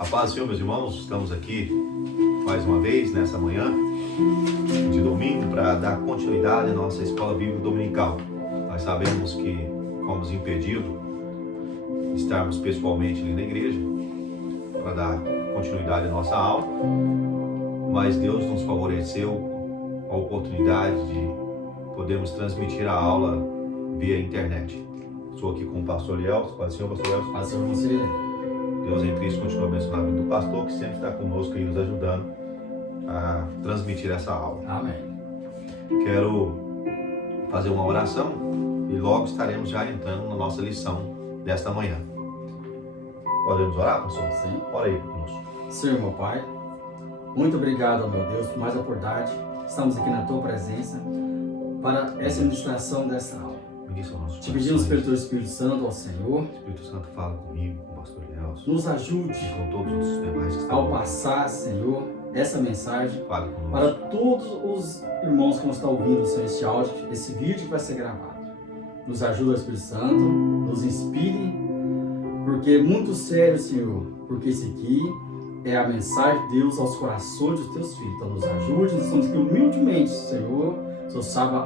A paz do Senhor, meus irmãos, estamos aqui mais uma vez nessa manhã de domingo para dar continuidade à nossa escola bíblica dominical. Nós sabemos que fomos impedidos de estarmos pessoalmente ali na igreja para dar continuidade à nossa aula, mas Deus nos favoreceu a oportunidade de podermos transmitir a aula via internet. Estou aqui com o pastor Elielson. Paz do Senhor, pastor Elielson. Paz do Senhor, você. Deus em Cristo continua abençoando a vida do pastor, que sempre está conosco e nos ajudando a transmitir essa aula. Amém. Quero fazer uma oração e logo estaremos já entrando na nossa lição desta manhã. Podemos orar, pastor? Sim. Ora aí conosco. Senhor, meu Pai, muito obrigado, meu Deus, por mais a oportunidade. Estamos aqui na Tua presença para essa ministração dessa aula. Ministra o nosso Te pedimos pelo Teu Espírito Santo ao Senhor, Espírito Santo, fala comigo, com o pastor Elielson, nos ajude e com todos os demais que estão ao passar, Senhor, essa mensagem Fale conosco. para todos os irmãos que vão estar ouvindo esse áudio, esse vídeo que vai ser gravado. Nos ajuda, Espírito Santo, nos inspire, porque é muito sério, Senhor, porque esse aqui é a mensagem de Deus aos corações dos Teus filhos. Então nos ajude, nós estamos aqui humildemente, Senhor. O Senhor sabe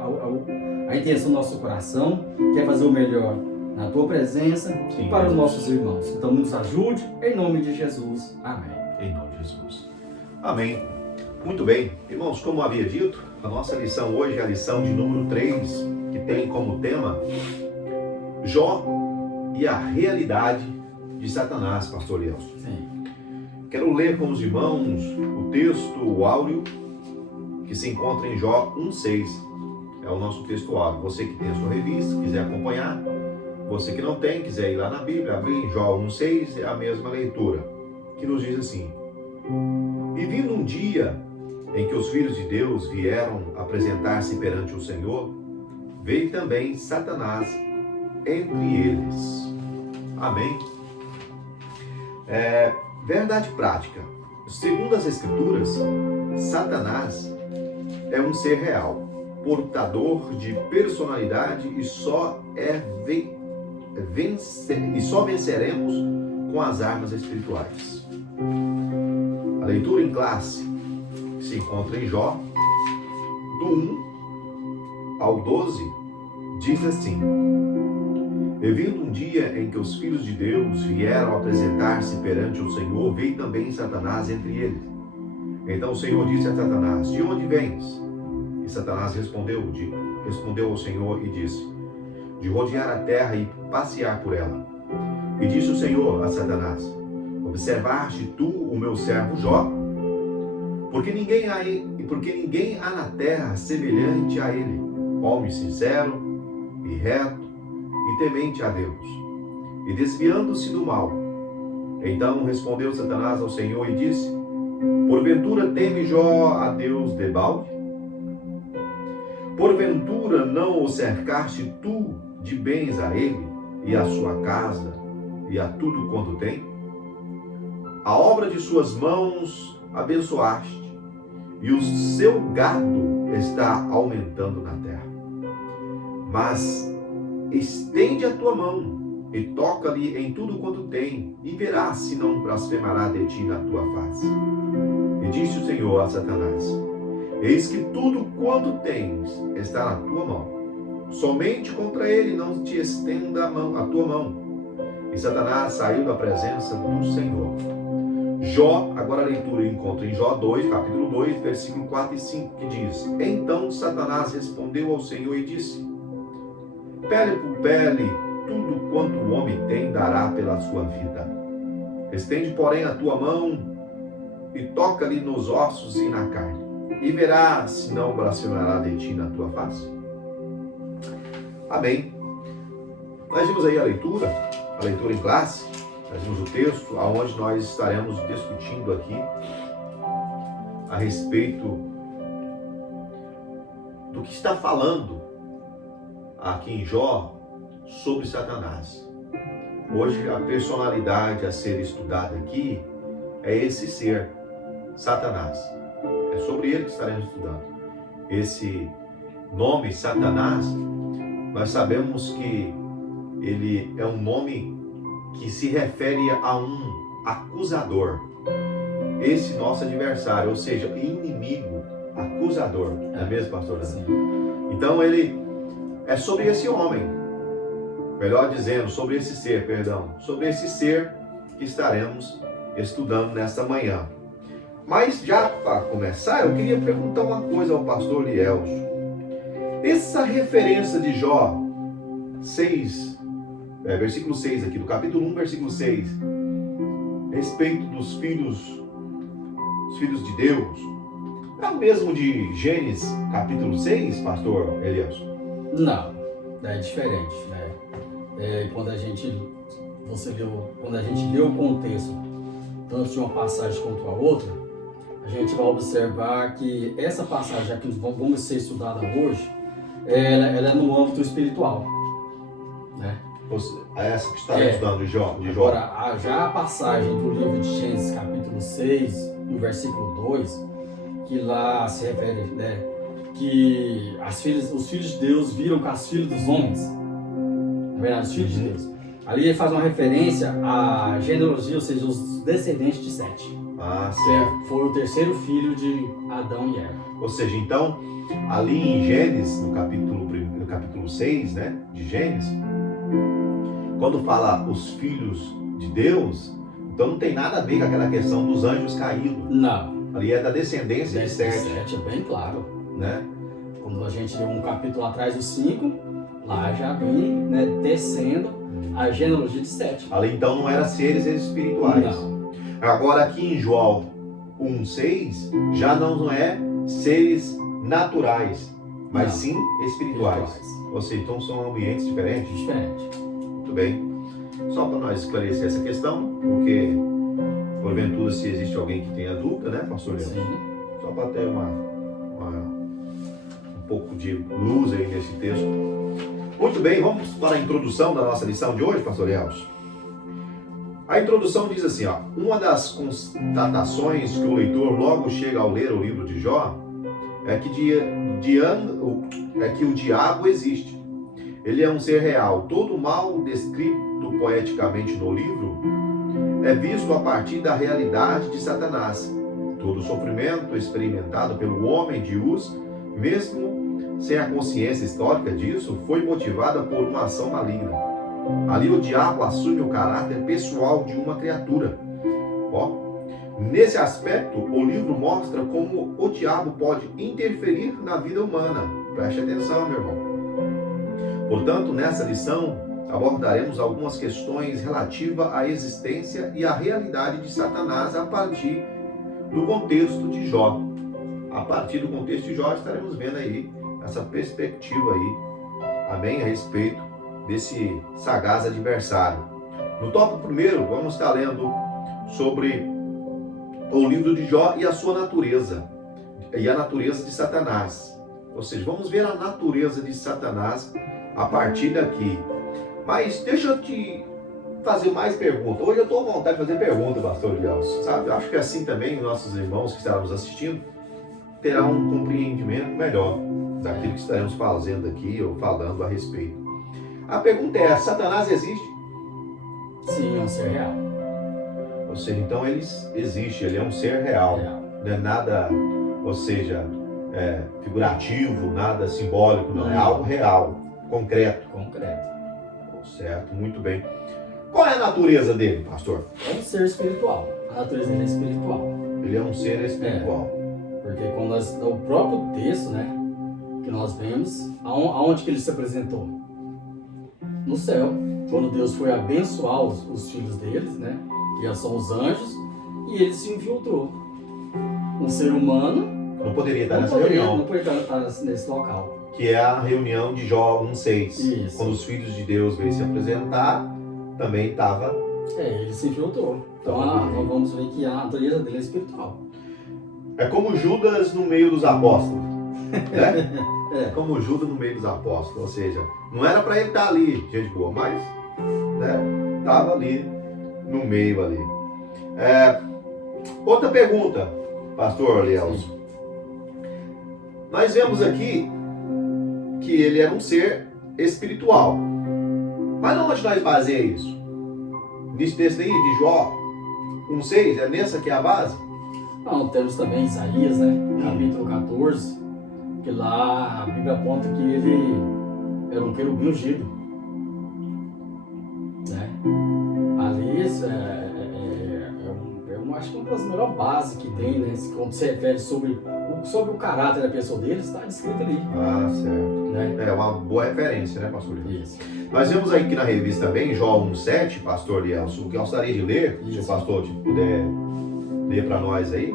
a intenção do nosso coração, quer fazer o melhor na Tua presença e para os nossos irmãos. Então nos ajude, em nome de Jesus. Amém. Em nome de Jesus. Amém. Muito bem. Irmãos, como havia dito, a nossa lição hoje é a lição de número 3, que tem como tema Jó e a realidade de Satanás, pastor Elielson. Sim. Quero ler com os irmãos o texto áureo que se encontra em Jó 1,6. É o nosso texto áureo. Você que tem a sua revista, quiser acompanhar. Você que não tem, quiser ir lá na Bíblia, abrir em Jó 1,6, é a mesma leitura, que nos diz assim: E vindo um dia em que os filhos de Deus vieram apresentar-se perante o Senhor, veio também Satanás entre eles. Amém. Verdade prática. Segundo as Escrituras, Satanás é um ser real, portador de personalidade e só venceremos com as armas espirituais. A leitura em classe se encontra em Jó, do 1 ao 12, diz assim: E vindo um dia em que os filhos de Deus vieram apresentar-se perante o Senhor, veio também Satanás entre eles. Então o Senhor disse a Satanás: De onde vens? E Satanás respondeu ao Senhor e disse: De rodear a terra e passear por ela. E disse o Senhor a Satanás: Observaste tu o meu servo Jó? Porque ninguém há na terra semelhante a ele, homem sincero e reto e temente a Deus, e desviando-se do mal. Então respondeu Satanás ao Senhor e disse: Porventura teme Jó a Deus debalde? Porventura não o cercaste tu de bens a ele, e a sua casa, e a tudo quanto tem? A obra de suas mãos abençoaste, e o seu gado está aumentando na terra. Mas estende a tua mão e toca-lhe em tudo quanto tem, e verás se não blasfemará de ti na tua face. E disse o Senhor a Satanás: Eis que tudo quanto tens está na tua mão. Somente contra ele não te estenda a tua mão. E Satanás saiu da presença do Senhor. Jó, agora a leitura encontra em Jó 2, capítulo 2, versículo 4 e 5, que diz: Então Satanás respondeu ao Senhor e disse: Pele por pele, tudo quanto o homem tem dará pela sua vida. Estende, porém, a tua mão e toca-lhe nos ossos e na carne, e verás se não blasfemará de ti na tua face. Amém. Nós vimos aí a leitura em classe, nós vimos o texto, aonde nós estaremos discutindo aqui a respeito do que está falando aqui em Jó sobre Satanás. Hoje a personalidade a ser estudada aqui é esse ser, Satanás. É sobre ele que estaremos estudando. Esse nome Satanás, nós sabemos que ele é um nome que se refere a um acusador. Esse nosso adversário, ou seja, inimigo, acusador. Não é mesmo, pastor? Sim. Então ele é sobre esse homem, melhor dizendo, sobre esse ser, sobre esse ser que estaremos estudando nesta manhã. Mas já para começar, eu queria perguntar uma coisa ao pastor Lielso. Essa referência de Jó 6, versículo 6 aqui, do capítulo 1, versículo 6, a respeito dos filhos de Deus, é o mesmo de Gênesis capítulo 6, pastor Elielso? Não, é diferente, né? Quando a gente lê o contexto, tanto de uma passagem quanto a outra, a gente vai observar que essa passagem que vamos ser estudada hoje, ela é no âmbito espiritual, né? Essa que está estudando de Jó. Agora, já a passagem do livro de Gênesis capítulo 6, no versículo 2, que lá se refere, né, que os filhos de Deus viram com as filhas dos homens, na verdade, os filhos de Deus. Ali ele faz uma referência à genealogia, ou seja, os descendentes de Sete. Ah, certo. Que foi o terceiro filho de Adão e Eva. Ou seja, então, ali em Gênesis, no capítulo 6, né, de Gênesis, quando fala os filhos de Deus, então não tem nada a ver com aquela questão dos anjos caídos. Não. Ali é da descendência de Sete. Sete, é bem claro. Né? Quando a gente lê um capítulo atrás do 5, lá já vem, né, descendo a genealogia de Sete. Ali então não era seres espirituais. Não. Agora aqui em João 1,6 já não é seres naturais, mas sim espirituais. Ou seja, então são ambientes diferentes? Diferente. Muito bem. Só para nós esclarecer essa questão, porque porventura se existe alguém que tenha dúvida, né, pastor Leandro? Sim. Só para ter um pouco de luz aí nesse texto. Muito bem, vamos para a introdução da nossa lição de hoje, pastor Leandro. A introdução diz assim, ó, uma das constatações que o leitor logo chega ao ler o livro de Jó é que o diabo existe. Ele é um ser real. Todo o mal descrito poeticamente no livro é visto a partir da realidade de Satanás. Todo o sofrimento experimentado pelo homem de Uz, mesmo sem a consciência histórica disso, foi motivada por uma ação maligna. Ali o diabo assume o caráter pessoal de uma criatura. Nesse aspecto, o livro mostra como o diabo pode interferir na vida humana. Preste atenção, meu irmão. Portanto, nessa lição, abordaremos algumas questões relativas à existência e à realidade de Satanás a partir do contexto de Jó. A partir do contexto de Jó, estaremos vendo aí essa perspectiva aí, amém, a respeito desse sagaz adversário. No tópico primeiro, vamos estar lendo sobre o livro de Jó e a sua natureza, e a natureza de Satanás. Ou seja, vamos ver a natureza de Satanás a partir daqui. Mas deixa eu te fazer mais perguntas. Hoje eu estou à vontade de fazer perguntas, pastor Gelson, sabe? Eu acho que assim também nossos irmãos que estarão nos assistindo terão um compreendimento melhor daquilo que estaremos fazendo aqui ou falando a respeito. A pergunta é, Satanás existe? Sim, é um ser real. Ou seja, então ele existe, ele é um ser real. Não é nada, ou seja, figurativo, nada simbólico, não. É algo real, concreto. Certo, muito bem. Qual é a natureza dele, pastor? É um ser espiritual. A natureza dele é espiritual. Ele é um ser espiritual. Porque quando o próprio texto, né, que nós vemos, aonde que ele se apresentou? No céu. Quando Deus foi abençoar os filhos deles, né, que são os anjos, e ele se infiltrou. Um ser humano não poderia estar nessa reunião. Não poderia estar nesse local. Que é a reunião de Jó 1,6. Isso. Quando os filhos de Deus veio se apresentar, também estava... ele se infiltrou. Então nós vamos ver que a natureza dele é espiritual. É como Judas no meio dos apóstolos. Né? Como Judas no meio dos apóstolos. Ou seja, não era para ele estar ali, gente boa, mas estava ali, no meio ali. Outra pergunta, pastor Lielso. Nós vemos aqui que ele era um ser espiritual. Mas onde nós baseamos isso? Nesse texto aí de Jó, 1:6, é nessa que é a base? Não, temos também Isaías, né? Capítulo 14, que lá a Bíblia aponta que ele era um querubim ungido, né? Ali acho que uma das melhores bases que tem, né? Quando se refere sobre o caráter da pessoa dele, está descrito ali. Ah, certo. Né? É uma boa referência, né, pastor? Isso. Nós vemos aqui na revista também, Jó 1:7, pastor Lielson, que eu gostaria de ler, se o pastor puder ler para nós aí.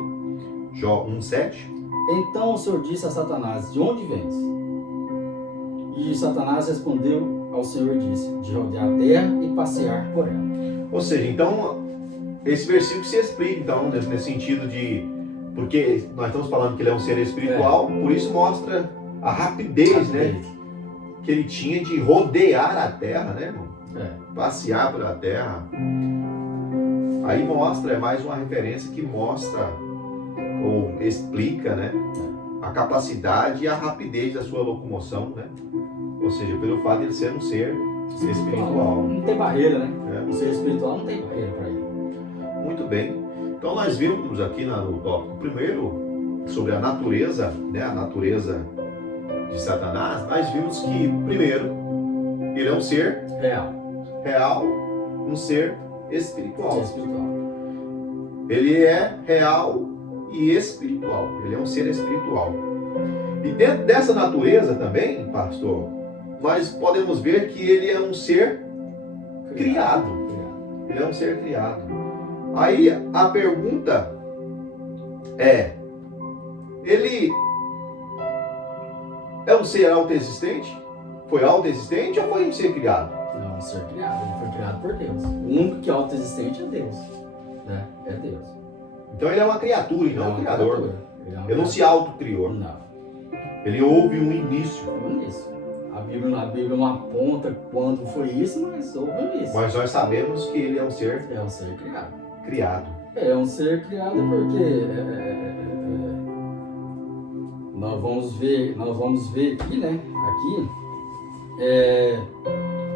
Jó 1:7. Então o Senhor disse a Satanás, de onde vens? E Satanás respondeu ao Senhor e disse, de rodear a terra e passear por ela. Ou seja, então, esse versículo se explica, então, nesse sentido de... Porque nós estamos falando que ele é um ser espiritual, por isso mostra a rapidez, né? Que ele tinha de rodear a terra, né, irmão? Passear pela terra. Aí mostra, é mais uma referência que mostra, ou explica, né? A capacidade e a rapidez da sua locomoção, né? Ou seja, pelo fato de ele ser um ser espiritual. Não tem barreira, né? Um ser espiritual não tem barreira para ele. Muito bem. Então nós vimos aqui no tópico primeiro sobre a natureza, né? A natureza de Satanás. Nós vimos que, primeiro, ele é um ser real, um ser espiritual. Ele é real e espiritual. Ele é um ser espiritual. E dentro dessa natureza também, pastor, nós podemos ver que ele é um ser criado. Ele é um ser criado. Aí a pergunta é: ele é um ser autoexistente? Foi autoexistente ou foi um ser criado? Não, um ser criado. Ele foi criado por Deus. O único que é autoexistente é Deus. Né? É Deus. Então ele é uma criatura, ele não é um criador. Ele não se autocriou. Não. Ele houve um início. A Bíblia não aponta quando foi isso, mas houve um início. Mas nós sabemos que ele é um ser criado. É um ser criado porque nós vamos ver aqui, né?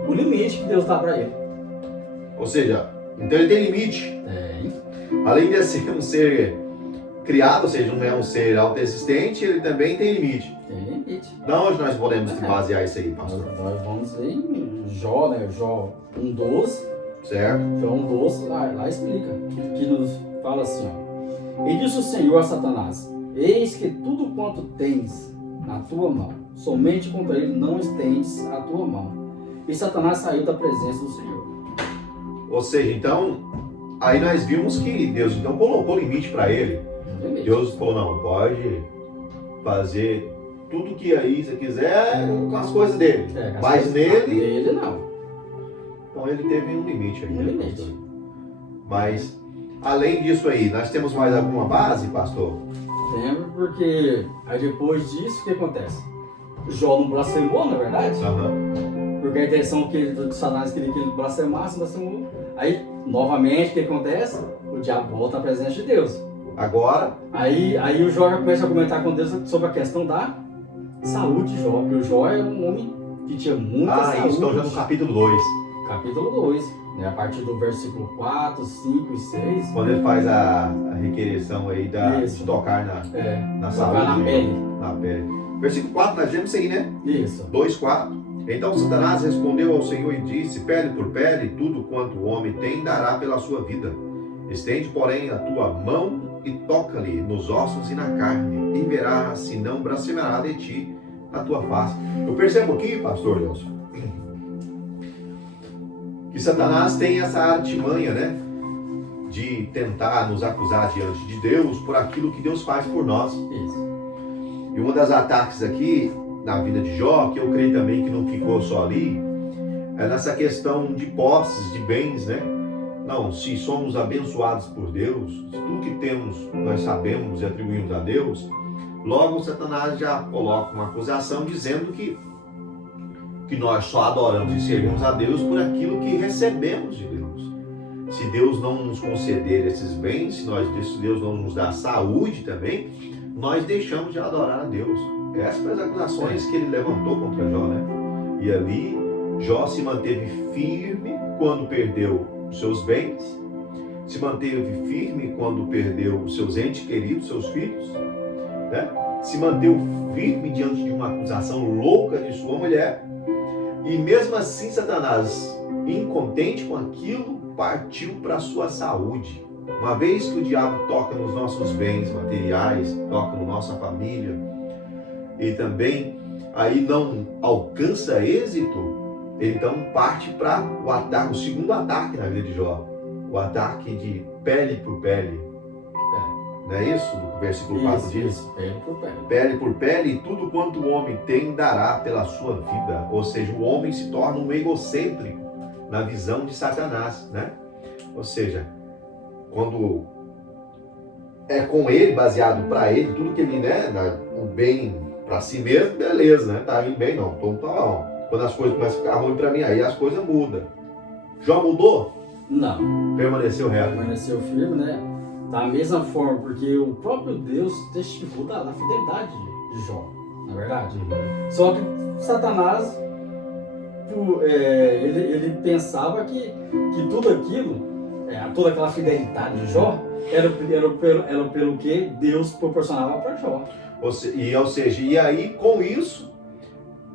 O limite que Deus dá para ele. Ou seja, então ele tem limite. Além de ser um ser criado, ou seja, não é um ser autoexistente, ele também tem limite. Tem limite. Da onde nós podemos basear isso aí, pastor? Nós vamos ver em Jó, né? Jó 1:12. Certo. Jó 1:12, lá explica. Que nos fala assim, ó. E disse o Senhor a Satanás, eis que tudo quanto tens na tua mão, somente contra ele não estendes a tua mão. E Satanás saiu da presença do Senhor. Ou seja, então, aí nós vimos que Deus então colocou limite para ele. Deus falou, não, pode fazer tudo que aí você quiser com as coisas dele. Mas nele não. Então ele teve um limite aí. Pastor? Mas, além disso aí, nós temos mais alguma base, pastor? Temos, porque aí depois disso, o que acontece? Jó não blasfemou, na verdade? Porque a intenção do Satanás queria que ele blasfemasse, blasfemou. Aí, novamente, o que acontece? O diabo volta à presença de Deus. Agora? Aí o Jó começa a comentar com Deus sobre a questão da saúde de Jó, porque o Jó era um homem que tinha muita saúde. Isso, então já no capítulo 2. Capítulo 2, né? A partir do versículo 4, 5 e 6. Quando ele faz a requerição aí de tocar na saúde. Na pele. Versículo 4, nós vemos isso aí, né? Isso. 2:4. Então Satanás respondeu ao Senhor e disse, pele por pele, tudo quanto o homem tem dará pela sua vida. Estende, porém, a tua mão e toca-lhe nos ossos e na carne, e verás se não blasfemará de ti a tua face. Eu percebo aqui, pastor Nelson, que Satanás tem essa artimanha, né? De tentar nos acusar diante de Deus por aquilo que Deus faz por nós. Isso. E uma das ataques aqui na vida de Jó, que eu creio também que não ficou só ali, é nessa questão de posses, de bens, né? Não, se somos abençoados por Deus, se tudo que temos nós sabemos e atribuímos a Deus, logo Satanás já coloca uma acusação dizendo que nós só adoramos e servimos a Deus por aquilo que recebemos de Deus. Se Deus não nos conceder esses bens, se Deus não nos dá saúde também, nós deixamos de adorar a Deus. Essas foram as acusações que ele levantou contra Jó, né? E ali, Jó se manteve firme quando perdeu os seus bens, se manteve firme quando perdeu os seus entes queridos, seus filhos, né? Se manteve firme diante de uma acusação louca de sua mulher, e mesmo assim Satanás, incontente com aquilo, partiu para a sua saúde. Uma vez que o diabo toca nos nossos bens materiais, toca na nossa família, e também aí não alcança êxito, ele então parte para o ataque, o segundo ataque na vida de Jó, o ataque de pele por pele. Não é isso? No versículo 4 diz? Pele por pele. Pele por pele, e tudo quanto o homem tem dará pela sua vida. Ou seja, o homem se torna um egocêntrico na visão de Satanás, né? Ou seja, quando é com ele, baseado para ele, tudo que ele, né, o bem para si mesmo, beleza, né? Tá indo bem, não, então tá bom. Quando as coisas começam a ficar ruins para mim, aí as coisas mudam. Jó mudou? Não. Permaneceu reto. Permaneceu firme, né? Da mesma forma, porque o próprio Deus testificou da fidelidade de Jó, na verdade. Só que Satanás, ele pensava que tudo aquilo, toda aquela fidelidade de Jó, era pelo que Deus proporcionava para Jó. Ou seja, e aí com isso,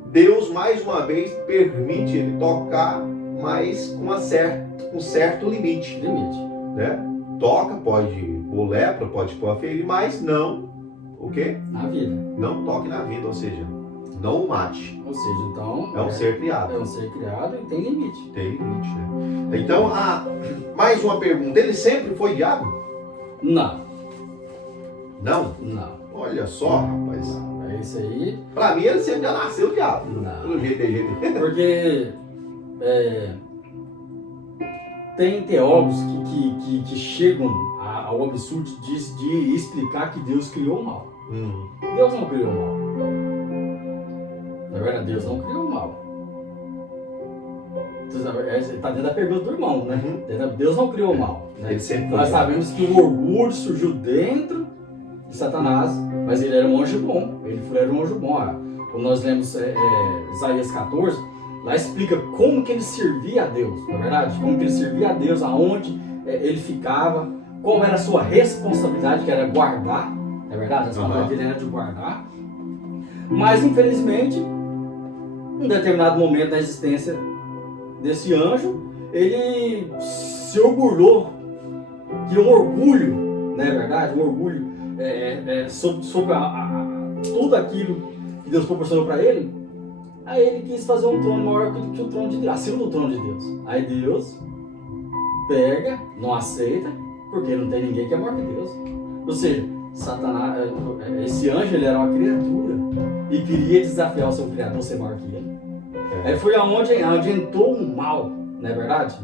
Deus mais uma vez permite ele tocar, mas com um certo limite. Né? Toca, pode pôr lepra, pode pôr a ferir, mas não, o quê? Na vida. Não toque na vida, ou seja, não o mate. Ou seja, então... É um ser criado. É um ser criado e tem limite. Tem limite, né? Então, mais uma pergunta. Ele sempre foi diabo? Não. Não? Não. Olha só, rapaz. Não, é isso aí. Pra mim, ele sempre já nasceu diabo. Não. Pelo jeito dele. Porque... tem teólogos que chegam ao absurdo de explicar que Deus criou o mal. Deus não criou o mal. Na verdade, Deus não criou o mal. Está dentro da pergunta do irmão, né? Deus não criou o mal. Né? Nós sabemos que o orgulho surgiu dentro de Satanás, mas ele era um anjo bom. Ele era um anjo bom. Quando nós lemos Isaías 14, lá explica como que ele servia a Deus, na verdade, como que ele servia a Deus, aonde ele ficava, qual era a sua responsabilidade, que era guardar, na verdade, a responsabilidade dele era de guardar. Mas, infelizmente, em um determinado momento da existência desse anjo, ele se orgulhou, criou um orgulho, não é verdade? Um orgulho sobre tudo aquilo que Deus proporcionou para ele. Aí ele quis fazer um trono maior que o trono de Deus, acima do trono de Deus. Aí Deus pega, não aceita, porque não tem ninguém que é maior que Deus. Ou seja, Satanás, esse anjo, ele era uma criatura e queria desafiar o seu criador a ser maior que ele. Aí foi onde entrou o mal, não é verdade?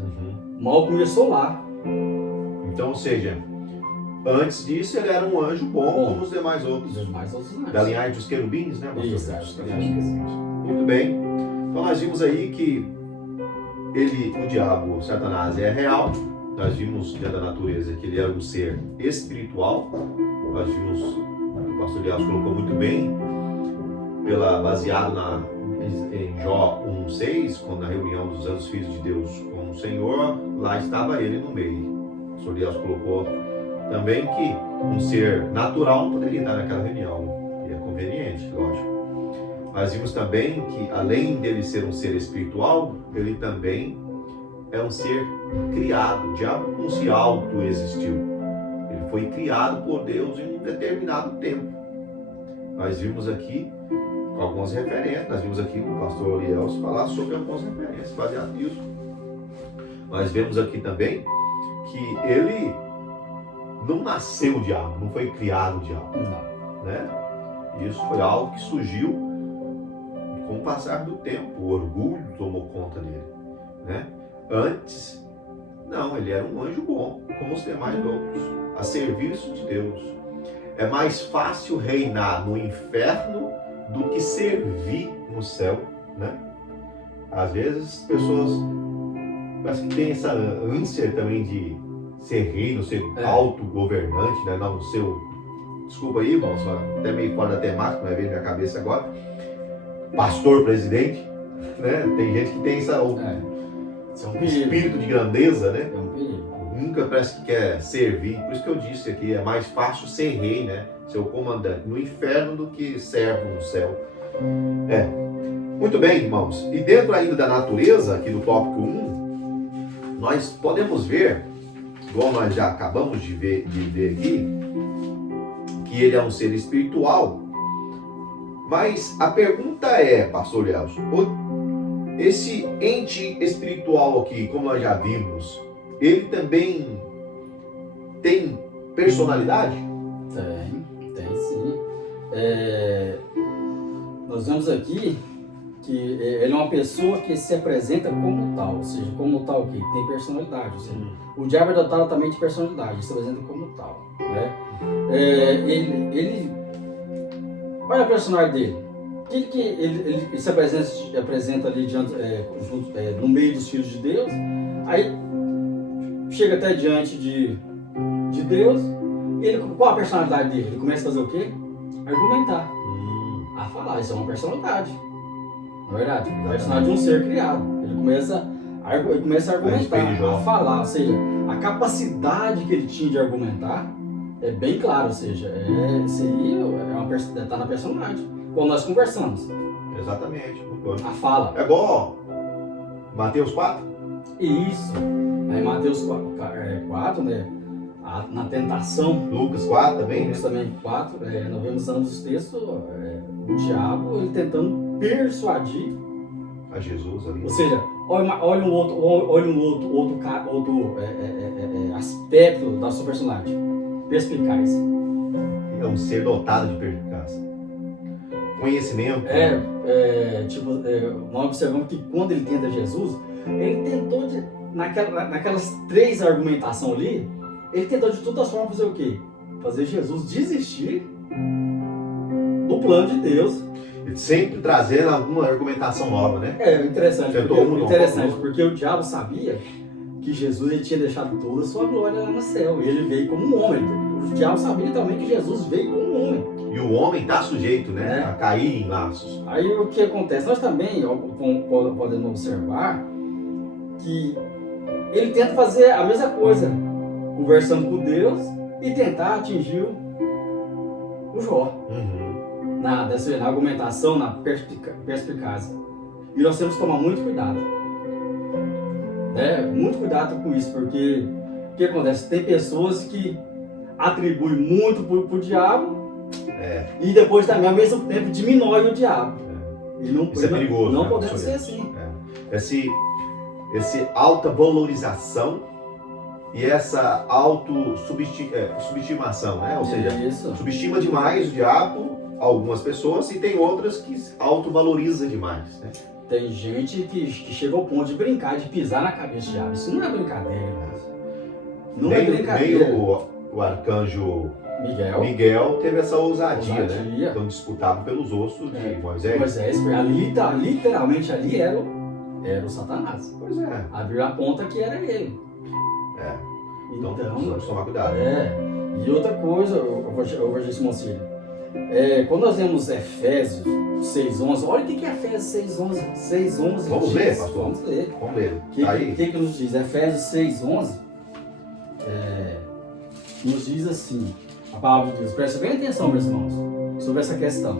O mal começou lá. Então, ou seja, antes disso ele era um anjo bom como os demais outros. Da linhagem dos querubins, né? Isso, Muito bem. Então nós vimos aí que o diabo, Satanás, é real. Nós vimos dentro da natureza que ele era um ser espiritual. Nós vimos, o pastor Elias colocou muito bem, baseado em Jó 1:6, quando na reunião dos anos filhos de Deus com o Senhor, lá estava ele no meio. O pastor Elias colocou também que um ser natural não poderia estar naquela reunião. E é conveniente, lógico. Nós vimos também que, além dele ser um ser espiritual, ele também é um ser criado. O diabo não se auto-existiu. Ele foi criado por Deus em um determinado tempo. Nós vimos aqui algumas referências. Nós vimos aqui o pastor Eliel falar sobre algumas referências baseadas nisso. Nós vemos aqui também que ele não nasceu o diabo, não foi criado o diabo. Né? Isso foi algo que surgiu com o passar do tempo. O orgulho tomou conta dele, né? Antes, não, ele era um anjo bom, como os demais outros, a serviço de Deus. É mais fácil reinar no inferno do que servir no céu, né? Às vezes as pessoas parece que tem essa ânsia também de ser rei, ser autogovernante, né? Não ser desculpa aí, irmãos, até meio fora da temática, vai ver na minha cabeça agora. Pastor, presidente, né? Tem gente que tem esse espírito de grandeza, né? É um perigo. nunca parece que quer servir. Por isso que eu disse aqui, é mais fácil ser rei, né? Ser o comandante no inferno do que servo no céu. Muito bem, irmãos. E dentro ainda da natureza, aqui do tópico 1, nós podemos ver, igual nós já acabamos de ver aqui, que ele é um ser espiritual. Mas a pergunta é, pastor Elcio, esse ente espiritual aqui, como nós já vimos, ele também tem personalidade? Tem sim. Nós vemos aqui que ele é uma pessoa que se apresenta como tal, ou seja, como tal o quê? Tem personalidade, ou seja, o diabo é dotado também de personalidade, ele se apresenta como tal, né? Ele olha a personalidade dele. Que ele se apresenta ali no meio dos filhos de Deus, aí chega até diante de Deus, e qual a personalidade dele? Ele começa a fazer o quê? Argumentar, a falar. Isso é uma personalidade, não é verdade? A personalidade de um ser criado. Ele começa a argumentar, a falar, ou seja, a capacidade que ele tinha de argumentar é bem claro, ou seja, isso aí está na personalidade. Quando nós conversamos. Exatamente. A fala. É igual Mateus 4? Isso. Aí Mateus 4, né? Na tentação. Lucas 4 também, Lucas também 4. Nós vemos ambos os textos. O diabo, ele tentando persuadir a Jesus ali. Ou seja, olha um outro aspecto da sua personalidade. Perspicaz. É um ser dotado de perspicácia. Conhecimento. Nós observamos que quando ele tenta Jesus, ele tentou, naquelas 3 argumentações ali, ele tentou de todas as formas fazer o quê? Fazer Jesus desistir do plano de Deus. Sempre trazendo alguma argumentação nova, né? Interessante, porque o diabo sabia que Jesus ele tinha deixado toda a sua glória lá no céu. E ele veio como um homem. O diabo sabia também que Jesus veio como um homem. E o homem está sujeito, né? A cair em laços. Aí o que acontece? Nós também podemos observar que ele tenta fazer a mesma coisa, conversando com Deus e tentar atingir o Jó. Na argumentação, na perspicácia. E nós temos que tomar muito cuidado. Muito cuidado com isso, porque o que acontece? Tem pessoas que atribuem muito pro diabo e depois também, ao mesmo tempo, diminui o diabo. Isso é perigoso. Não podemos ser assim. Essa alta valorização e essa subestimação, né? Ou seja, subestima demais o diabo, algumas pessoas, e tem outras que autovalorizam demais, né? Tem gente que chega ao ponto de brincar, de pisar na cabeça do diabo. Isso não é brincadeira. Não é brincadeira. Nem o arcanjo Miguel teve essa ousadia, né? Então disputado pelos ossos de Moisés. Literalmente ali era o Satanás. Pois é. Abriu a ponta que era ele. Então precisamos tomar cuidado. E outra coisa, eu vou dizer, Moncilho, quando nós vemos Efésios 6:11, olha o que é Efésios 6:11. Vamos ler, pastor? Vamos ler. O que nos diz? Efésios 6:11 nos diz assim, a palavra de Deus. Presta bem atenção, meus irmãos, sobre essa questão.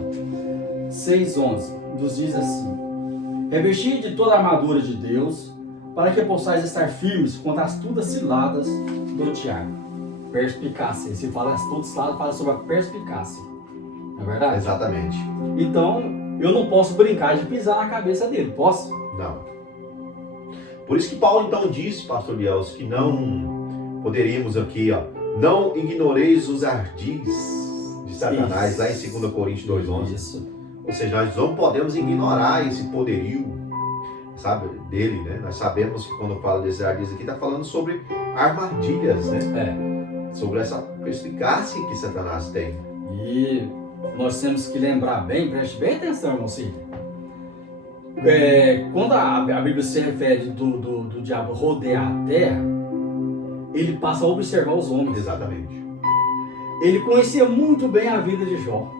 6:11 nos diz assim: revestir de toda a armadura de Deus, para que possais estar firmes contra as astutas ciladas do diabo. Perspicácia. Se fala astutas ciladas, fala sobre a perspicácia. Não é verdade? Exatamente. Então, eu não posso brincar de pisar na cabeça dele, posso? Não. Por isso que Paulo então disse, pastor Biels, que não poderíamos aqui, não ignoreis os ardis de Satanás, lá em 2 Coríntios 2:11. Isso. Ou seja, nós não podemos ignorar esse poderio, sabe, dele, né? Nós sabemos que quando fala desses ardis aqui, está falando sobre armadilhas, né? Sobre essa perspicácia que Satanás tem. E nós temos que lembrar bem, preste bem atenção, irmão Cid. Quando a Bíblia se refere do diabo rodear a terra, ele passa a observar os homens. Exatamente. Ele conhecia muito bem a vida de Jó.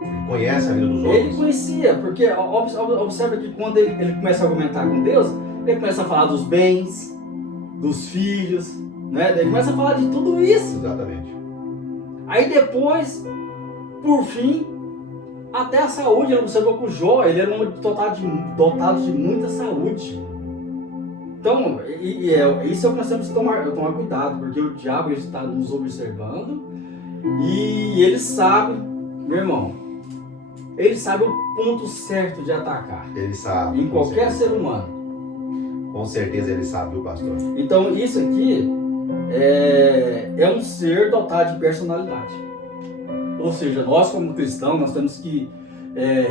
Ele conhece a vida dos homens. Ele conhecia, porque observa que quando ele começa a argumentar com Deus, ele começa a falar dos bens, dos filhos, né? Daí começa a falar de tudo isso. Exatamente. Aí depois, por fim, até a saúde. Ele observou que o Jó, ele era um dotado de muita saúde. Então, isso é o que nós temos que tomar cuidado, porque o diabo está nos observando e ele sabe, meu irmão, ele sabe o ponto certo de atacar. Ele sabe. Em qualquer ser humano. Com certeza ele sabe, viu, pastor? Então, isso aqui é um ser dotado de personalidade. Ou seja, nós como cristãos, nós temos que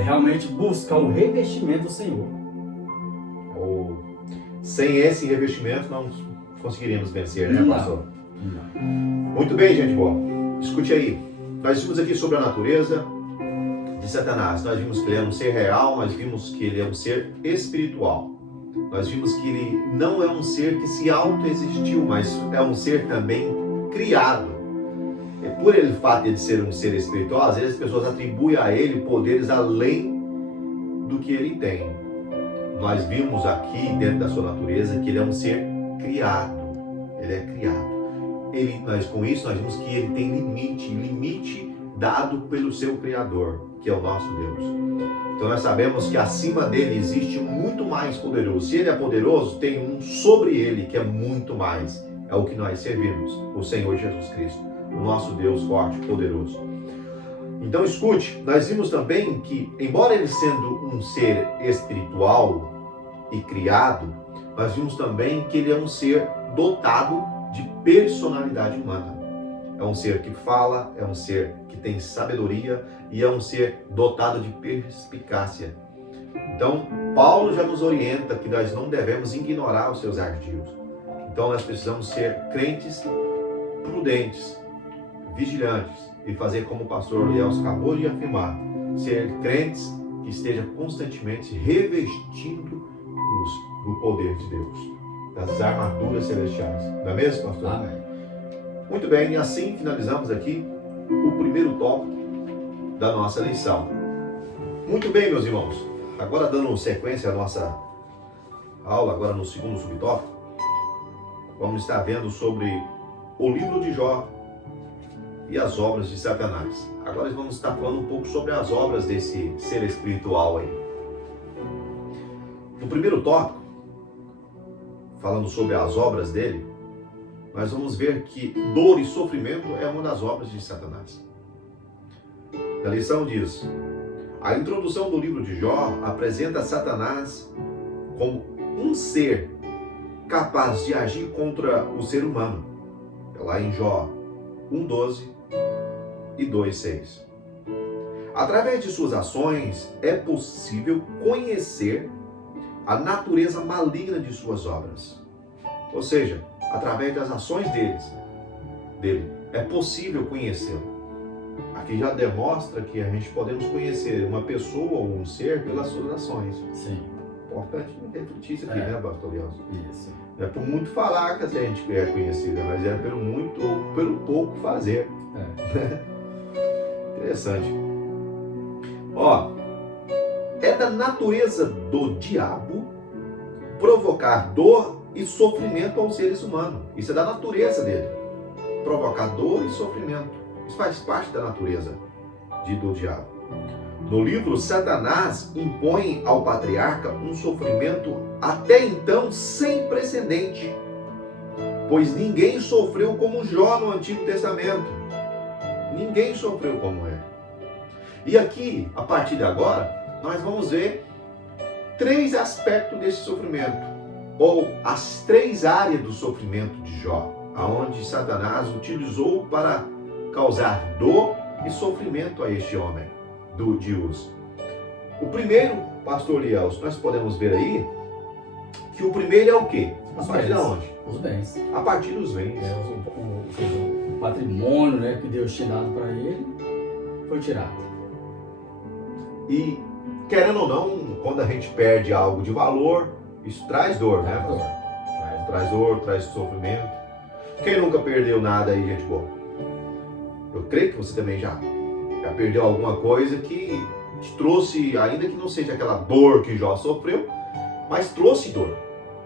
realmente buscar o revestimento do Senhor. Sem esse revestimento não conseguiríamos vencer, né, pastor? Não. Muito bem, gente boa. Escute aí. Nós vimos aqui sobre a natureza de Satanás. Nós vimos que ele é um ser real, nós vimos que ele é um ser espiritual. Nós vimos que ele não é um ser que se autoexistiu, mas é um ser também criado. E por ele fato de ser um ser espiritual, às vezes as pessoas atribuem a ele poderes além do que ele tem. Nós vimos aqui dentro da sua natureza que ele é um ser criado. Ele é criado. Com isso nós vimos que ele tem limite dado pelo seu Criador, que é o nosso Deus. Então nós sabemos que acima dele existe um muito mais poderoso. Se ele é poderoso, tem um sobre ele que é muito mais. É o que nós servimos, o Senhor Jesus Cristo, o nosso Deus forte e poderoso. Então escute, nós vimos também que, embora ele sendo um ser espiritual e criado, nós vimos também que ele é um ser dotado de personalidade humana. É um ser que fala, é um ser que tem sabedoria e é um ser dotado de perspicácia. Então, Paulo já nos orienta que nós não devemos ignorar os seus ardios. Então, nós precisamos ser crentes prudentes, vigilantes e fazer como o pastor Elielson acabou de afirmar, ser crentes que estejam constantemente revestindo-nos do poder de Deus, das armaduras celestiais. Não é mesmo, pastor? Amém. Muito bem, e assim finalizamos aqui o primeiro tópico da nossa lição. Muito bem, meus irmãos. Agora dando sequência à nossa aula, agora no segundo subtópico, vamos estar vendo sobre o livro de Jó e as obras de Satanás. Agora vamos estar falando um pouco sobre as obras desse ser espiritual aí. No primeiro tópico, falando sobre as obras dele, nós vamos ver que dor e sofrimento é uma das obras de Satanás. A lição diz: a introdução do livro de Jó apresenta Satanás como um ser capaz de agir contra o ser humano. É lá em Jó 1:12 e 2:6. Através de suas ações é possível conhecer a natureza maligna de suas obras. Ou seja, através das ações dele, é possível conhecê-lo. Aqui já demonstra que a gente podemos conhecer uma pessoa ou um ser pelas suas ações. Sim. Importante refletir isso aqui, né, pastor Elielson? Isso. Não é por muito falar que a gente é conhecida, mas é pelo muito ou pelo pouco fazer. Interessante. É da natureza do diabo provocar dor e sofrimento aos seres humanos. Isso é da natureza dele. Provocar dor e sofrimento. Isso faz parte da natureza do diabo. No livro, Satanás impõe ao patriarca um sofrimento até então sem precedente, pois ninguém sofreu como Jó no Antigo Testamento. Ninguém sofreu como ele. E aqui, a partir de agora, nós vamos ver 3 aspectos desse sofrimento, ou as 3 áreas do sofrimento de Jó, aonde Satanás utilizou para causar dor e sofrimento a este homem de Uz. O primeiro, pastor Elielson, nós podemos ver aí que o primeiro é o quê? A partir de onde? Os bens. A partir dos bens. O patrimônio, né, que Deus tinha dado para ele foi tirado. E, querendo ou não, quando a gente perde algo de valor, isso traz dor, né? Traz dor, traz sofrimento. Quem nunca perdeu nada aí, gente boa? Eu creio que você também já perdeu alguma coisa que te trouxe, ainda que não seja aquela dor que Jó sofreu, mas trouxe dor.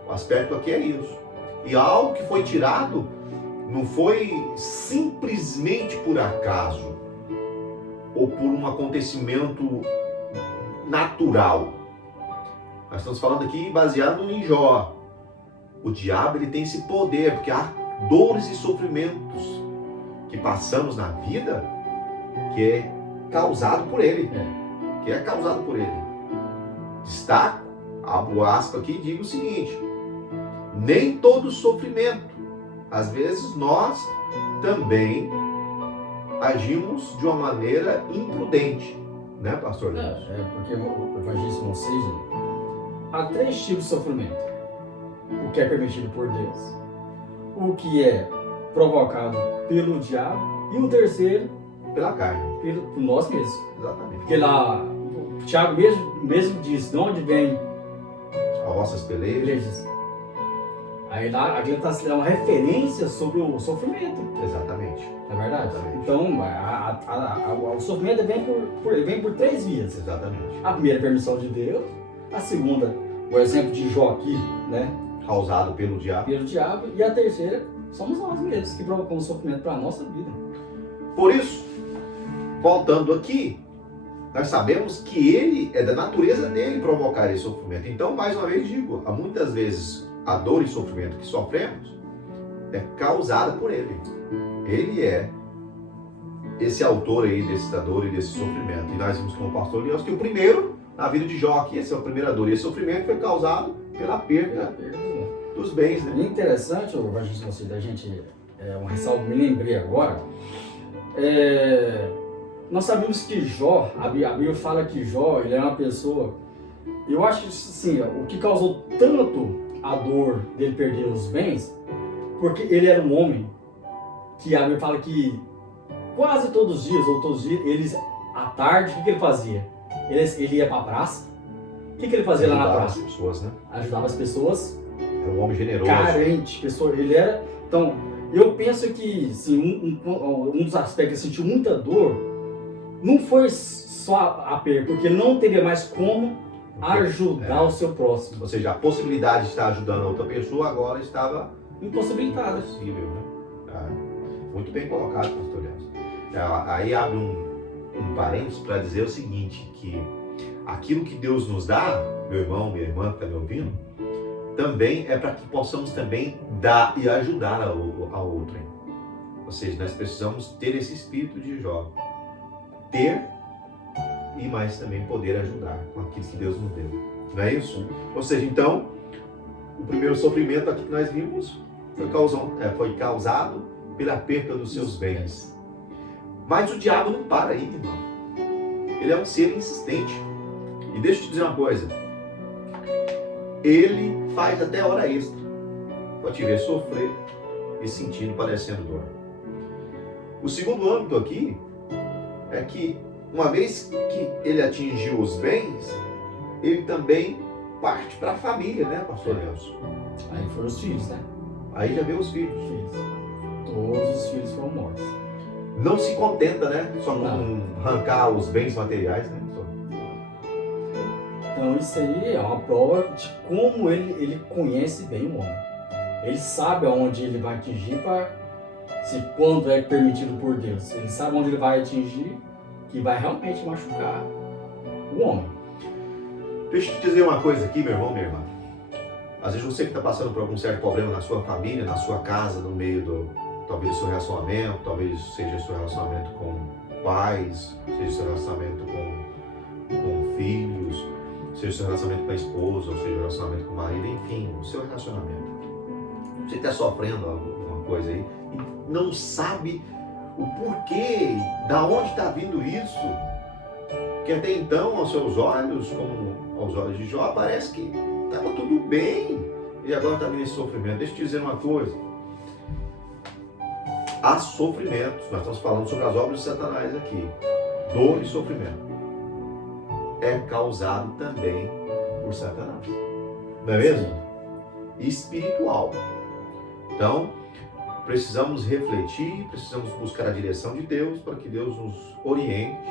O aspecto aqui é isso. E algo que foi tirado não foi simplesmente por acaso ou por um acontecimento natural. Nós estamos falando aqui baseado em Jó. O diabo ele tem esse poder, porque há dores e sofrimentos que passamos na vida que é causado por ele. Que é causado por ele. Destaco, abro aspas aqui e digo o seguinte: nem todo sofrimento. Às vezes nós também agimos de uma maneira imprudente, né, pastor Leandro? Porque o evangelista Monseja, há 3 tipos de sofrimento: o que é permitido por Deus, o que é provocado pelo diabo, e o terceiro, Pela carne. por nós mesmos. Exatamente. Porque lá, o Tiago mesmo diz de onde vem As vossas pelejas. pelejas. Aí lá a gente está dando uma referência sobre o sofrimento, Exatamente. não é verdade? Exatamente. Então, o sofrimento vem por 3 vias. Exatamente. A primeira é a permissão de Deus, a segunda, o exemplo de Jó aqui, né, Causado pelo diabo. pelo diabo, e a terceira, somos nós mesmos que provocamos sofrimento para a nossa vida. Por isso, voltando aqui, nós sabemos que ele é da natureza dele provocar esse sofrimento. Então, mais uma vez digo, há muitas vezes a dor e sofrimento que sofremos é causada por ele. Ele é esse autor aí dessa dor e desse sofrimento. E nós vimos com o pastor Leandro que o primeiro, na vida de Jó, aqui, essa é a primeira dor. E esse sofrimento foi causado pela perda dos bens, né? E interessante, o evangelista Monseja, da gente, um ressalvo, me lembrei agora, nós sabemos que Jó, a Bíblia fala que Jó, ele é uma pessoa, eu acho que assim, o que causou tanto a dor dele perder os bens, porque ele era um homem que a Bíblia fala que quase todos os dias, ou todos os dias, eles, à tarde, o que ele fazia? Ele ia para a praça. O que ele fazia lá na praça? As pessoas, né? Ajudava as pessoas Era um homem generoso. carentes, ele era. Então, eu penso que assim, um dos aspectos que sentiu muita dor não foi só a perda, porque ele não teria mais como ajudar o seu próximo. Ou seja, a possibilidade de estar ajudando a outra pessoa agora estava Impossibilitada. impossível, né? Muito bem colocado, pastor Leandro. Aí abre um parênteses para dizer o seguinte, que aquilo que Deus nos dá, meu irmão, minha irmã que está me ouvindo, também é para que possamos também dar e ajudar ao outro. Ou seja, nós precisamos ter esse espírito de Jó. Ter e mais também poder ajudar com aquilo que Deus nos deu. Não é isso? Ou seja, então, o primeiro sofrimento aqui que nós vimos foi causado pela perda dos seus bens. Mas o diabo não para aí, irmão. Ele é um ser insistente. E deixa eu te dizer uma coisa. Ele faz até hora extra para te ver sofrer e sentindo, padecendo dor. O segundo âmbito aqui é que, uma vez que ele atingiu os bens, ele também parte para a família, né, pastor Nelson? Aí foram os filhos, né? Aí já vê os filhos. Todos os filhos foram mortos. Não se contenta, né? Só com Não. arrancar os bens materiais, né? Então isso aí é uma prova de como ele conhece bem o homem. Ele sabe aonde ele vai atingir quando é permitido por Deus. Ele sabe onde ele vai atingir que vai realmente machucar o homem. Deixa eu te dizer uma coisa aqui, meu irmão, minha irmã. Às vezes você que está passando por algum certo problema na sua família, na sua casa, no meio talvez do seu relacionamento, talvez seja o seu relacionamento com pais, seja o seu relacionamento com filhos, seja o seu relacionamento com a esposa, ou seja o relacionamento com o marido, enfim, o seu relacionamento. Você está sofrendo alguma coisa aí e não sabe o porquê, da onde está vindo isso, que até então, aos seus olhos, como aos olhos de Jó, parece que estava tudo bem e agora está vindo esse sofrimento. Deixa eu te dizer uma coisa. Há sofrimentos, nós estamos falando sobre as obras de Satanás aqui. Dor e sofrimento é causado também por Satanás. Não é mesmo? Espiritual. Então, precisamos refletir, precisamos buscar a direção de Deus para que Deus nos oriente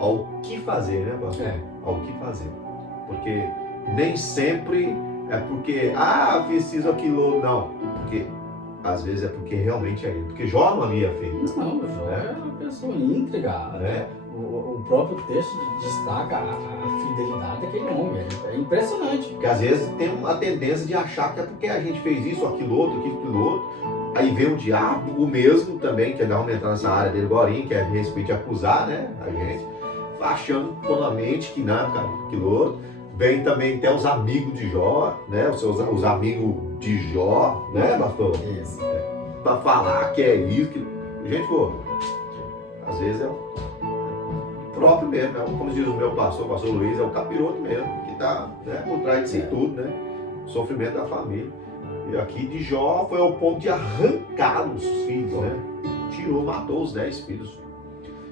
ao que fazer, né, pastor? Ao que fazer. Porque nem sempre é porque, fiz isso, aquilo, não. Porque, às vezes é porque realmente é ele. Porque Jó não havia feito. Não, Jó é uma pessoa íntegra. O próprio texto destaca a fidelidade daquele homem. É impressionante. Porque às vezes tem uma tendência de achar que é porque a gente fez isso, aquilo outro. Aí vem o diabo, o mesmo também, que vamos entrar nessa área dele agora, que é a respeito de acusar, né, a gente, achando totalmente que não, aquilo outro. Vem também até os amigos de Jó, né, os amigos de Jó, né, pastor? Isso. Pra falar que é isso, que... Gente, pô, às vezes é o próprio mesmo, como diz o meu pastor Luiz, é o capiroto mesmo, que tá, né, por trás disso tudo, né, o sofrimento da família. E aqui de Jó foi ao ponto de arrancar os filhos, né, matou os 10 filhos.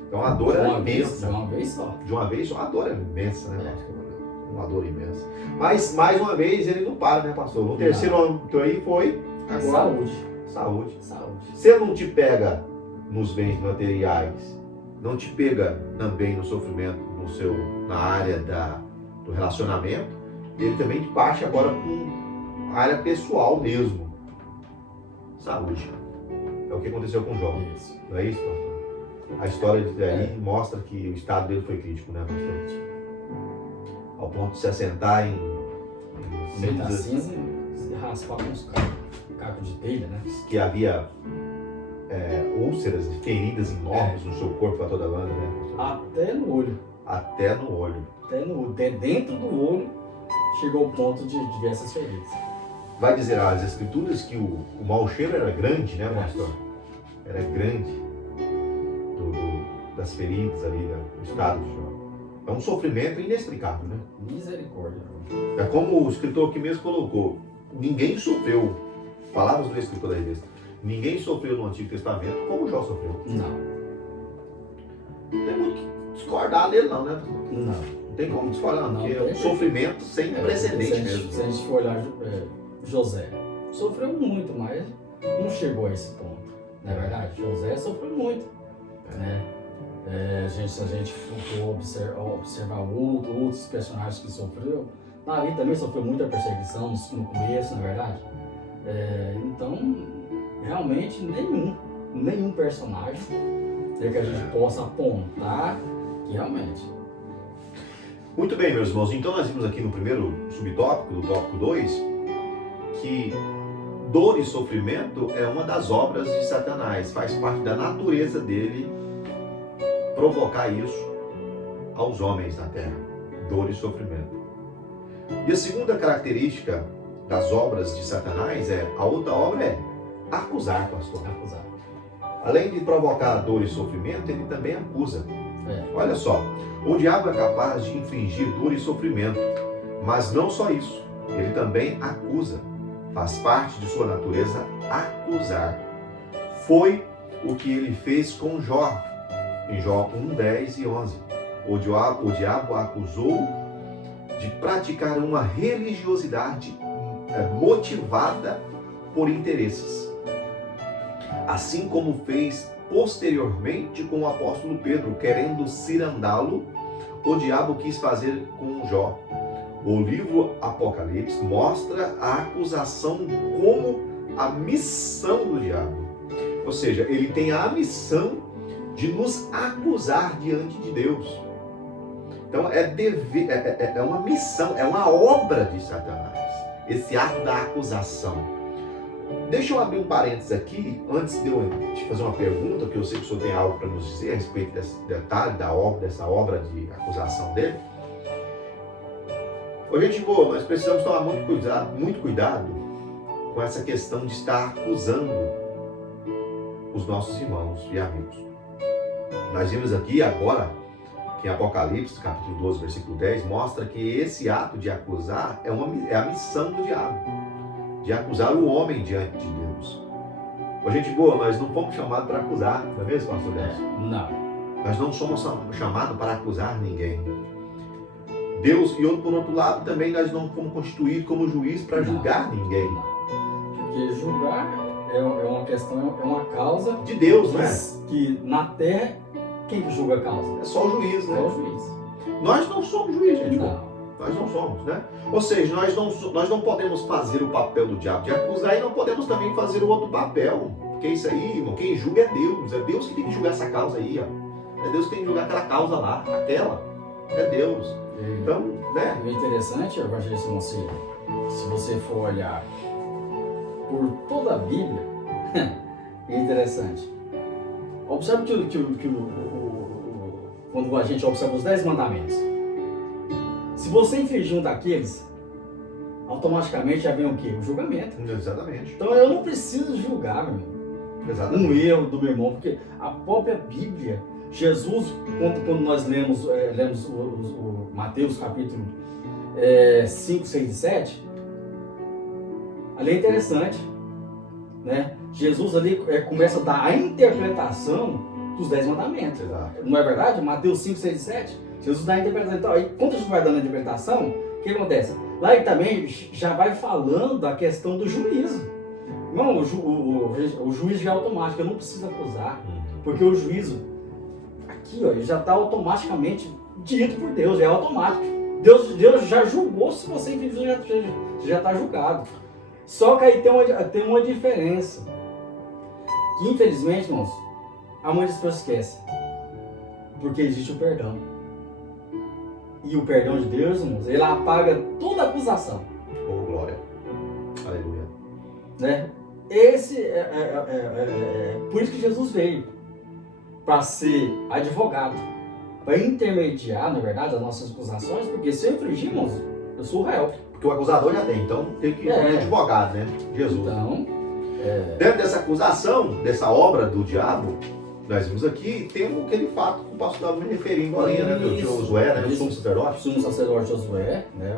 Então a dor era imensa. De uma vez só. De uma vez só, a dor é imensa, né, pastor? Uma dor imensa. Mas, mais uma vez, ele não para, né, pastor? No terceiro âmbito aí foi agora, saúde. Se ele não te pega nos bens materiais, não te pega também no sofrimento, na área do relacionamento, ele também parte agora com a área pessoal mesmo. Saúde. É o que aconteceu com Jó. Isso. Não é isso, pastor? A história daí mostra que o estado dele foi crítico, né, pastor? Ao ponto de se assentar em Feita cinza e se raspar com os cacos de telha, né? Que havia úlceras, feridas enormes no seu corpo para toda banda, né? Até no olho. Até no olho. Até dentro do olho chegou ao ponto de ver essas feridas. Vai dizer as escrituras que o mau cheiro era grande, né, pastor? Era grande das feridas ali, né? No estado de Jó. É um sofrimento inexplicável, né? Misericórdia. É como o escritor aqui mesmo colocou, ninguém sofreu, palavras do escritor da igreja, ninguém sofreu no Antigo Testamento como Jó sofreu. Não. Não tem muito que discordar dele não, né? Não tem como discordar, não, porque é um sofrimento sem precedente mesmo. Se a gente for olhar José, sofreu muito, mas não chegou a esse ponto. Não é verdade? José sofreu muito. Né? Se a gente for observar outros personagens que sofreu, Davi também sofreu muita perseguição no começo, na verdade. Então, realmente, nenhum personagem que a gente possa apontar que realmente. Muito bem, meus irmãos. Então, nós vimos aqui no primeiro subtópico, do tópico 2, que dor e sofrimento é uma das obras de Satanás, faz parte da natureza dele provocar isso aos homens na terra, dor e sofrimento. E a segunda característica das obras de Satanás a outra obra é acusar, pastor. Acusar. Além de provocar dor e sofrimento, ele também acusa. Olha só, o diabo é capaz de infligir dor e sofrimento, mas não só isso, ele também acusa. Faz parte de sua natureza acusar. Foi o que ele fez com Jó, em Jó 1, 10 e 11. O diabo acusou de praticar uma religiosidade motivada por interesses. Assim como fez posteriormente com o apóstolo Pedro, querendo cirandá-lo, o diabo quis fazer com Jó. O livro Apocalipse mostra a acusação como a missão do diabo. Ou seja, ele tem a missão de nos acusar diante de Deus. Então é uma missão, é uma obra de Satanás, esse ato da acusação. Deixa eu abrir um parênteses aqui, antes de eu te fazer uma pergunta, porque eu sei que o senhor tem algo para nos dizer a respeito desse detalhe, dessa obra de acusação dele. Ô, gente boa, nós precisamos tomar muito cuidado com essa questão de estar acusando os nossos irmãos e amigos. Nós vimos aqui agora que em Apocalipse, capítulo 12, versículo 10, mostra que esse ato de acusar é a missão do diabo, de acusar o homem diante de Deus. Ô, gente boa, nós não fomos chamados para acusar, não é mesmo, pastor Nelson? Não. Nós não somos chamados para acusar ninguém. Deus, por outro lado, também nós não fomos constituídos como juiz para julgar ninguém. Não. Porque julgar é uma questão, é uma causa de Deus, né? Que na terra, quem julga a causa? É só o juiz, né? É o juiz. Nós não somos juiz, gente. Não. Nós não somos, né? Ou seja, nós não podemos fazer o papel do diabo de acusar e não podemos também fazer o outro papel. Porque isso aí, irmão, quem julga é Deus. É Deus que tem que julgar essa causa aí, ó. É Deus que tem que julgar aquela causa lá, aquela. É Deus. Então, né? É interessante, evangelista Monseiro, se você for olhar por toda a Bíblia, é interessante. Observe quando a gente observa os 10 mandamentos. Se você infringir um daqueles, automaticamente já vem o quê? O julgamento. Exatamente. Então eu não preciso julgar, meu irmão, Exatamente. um erro do meu irmão, porque a própria Bíblia, Jesus, quando nós lemos o Mateus capítulo 5, 6 e 7, ali é interessante, né? Jesus ali começa a dar a interpretação dos 10 mandamentos. Exato. Não é verdade? Mateus 5, 6 e 7, Jesus dá a interpretação. Então, aí, quando Jesus vai dando a interpretação, o que acontece? Lá ele também já vai falando a questão do juízo. Não, o juízo já é automático, eu não preciso acusar, porque o juízo, aqui, ó, ele já está automaticamente dito por Deus, é automático. Deus já julgou, se você infringiu, já está julgado. Só que aí tem uma diferença, que infelizmente, irmãos, a maioria das pessoas esquece, porque existe o perdão. E o perdão de Deus, irmãos, ele apaga toda acusação. Oh, glória. Aleluia. Né? Esse por isso que Jesus veio, para ser advogado, para intermediar, na verdade, as nossas acusações, porque se eu infringir, irmãos, eu sou o réu. Porque o acusador já tem, então tem que ter um advogado, né? Jesus. Então, dentro dessa acusação, dessa obra do diabo, nós vimos aqui, tem aquele fato que o pastor estava me referindo ali, né? De Josué, né? O sumo sacerdote. O sumo sacerdote Josué, né?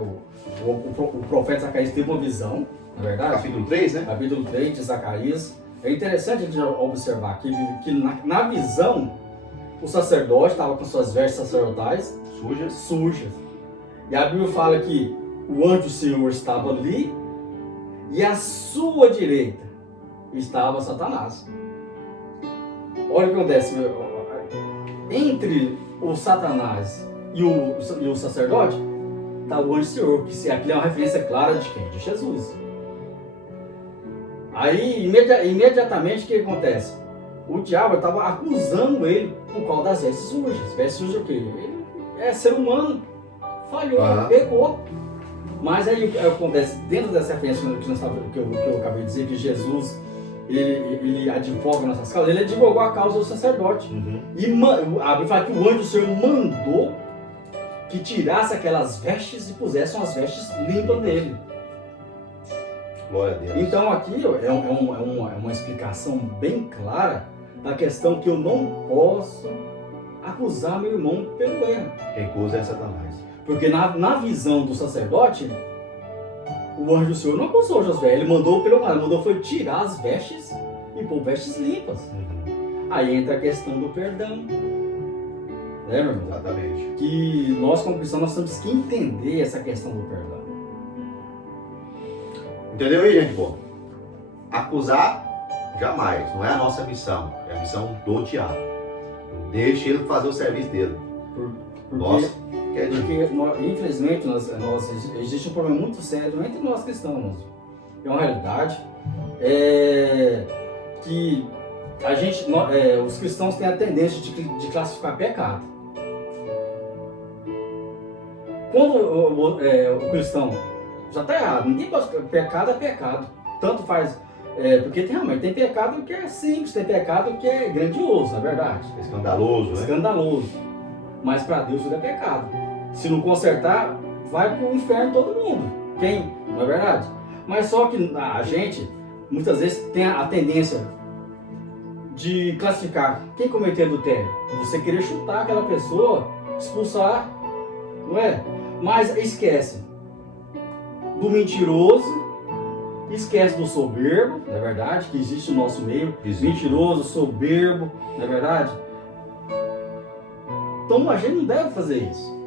O profeta Zacarias teve uma visão, na verdade. Capítulo 3, né? Capítulo 3 de Zacarias. É interessante a gente observar que na visão, o sacerdote estava com suas vestes sacerdotais sujas. E a Bíblia fala que o anjo do Senhor estava ali e à sua direita estava Satanás. Olha o que acontece. Entre o Satanás e o sacerdote está o anjo do Senhor, que aqui é uma referência clara de quem? De Jesus. Aí, imediatamente, o que acontece? O diabo estava acusando ele por causa das vestes sujas. Vestes sujas o quê? Ele é ser humano, falhou, pecou. Mas aí acontece, dentro dessa referência que eu acabei de dizer, que Jesus ele advoga nossas causas, ele advogou a causa do sacerdote. E a Bíblia fala que o anjo do Senhor mandou que tirasse aquelas vestes e pusesse umas vestes limpas nele. Glória a Deus. Então aqui é uma explicação bem clara da questão que eu não posso acusar meu irmão pelo erro. Quem acusa é Satanás. Porque na visão do sacerdote, o anjo do Senhor não acusou Josué, ele mandou foi tirar as vestes e pôr vestes limpas. Aí entra a questão do perdão. Né, meu irmão? Exatamente. Que nós, como cristãos, nós temos que entender essa questão do perdão. Entendeu aí, gente? Bom, acusar jamais, não é a nossa missão, é a missão do diabo. Deixe ele fazer o serviço dele. Porque, infelizmente, existe um problema muito sério entre nós cristãos. É uma realidade que os cristãos têm a tendência de classificar pecado. Quando o cristão já está errado, ninguém pode. Pecado é pecado. Tanto faz. Porque realmente tem pecado que é simples, tem pecado que é grandioso, na verdade. Escandaloso, né? Escandaloso. Mas para Deus tudo é pecado. Se não consertar, vai para o inferno todo mundo. Quem? Não é verdade? Mas só que a gente, muitas vezes, tem a tendência de classificar quem cometeu adultério. Você querer chutar aquela pessoa, expulsar, não é? Mas esquece do mentiroso, esquece do soberbo, não é verdade? Que existe no nosso meio. Mentiroso, soberbo, não é verdade? Então a gente não deve fazer isso.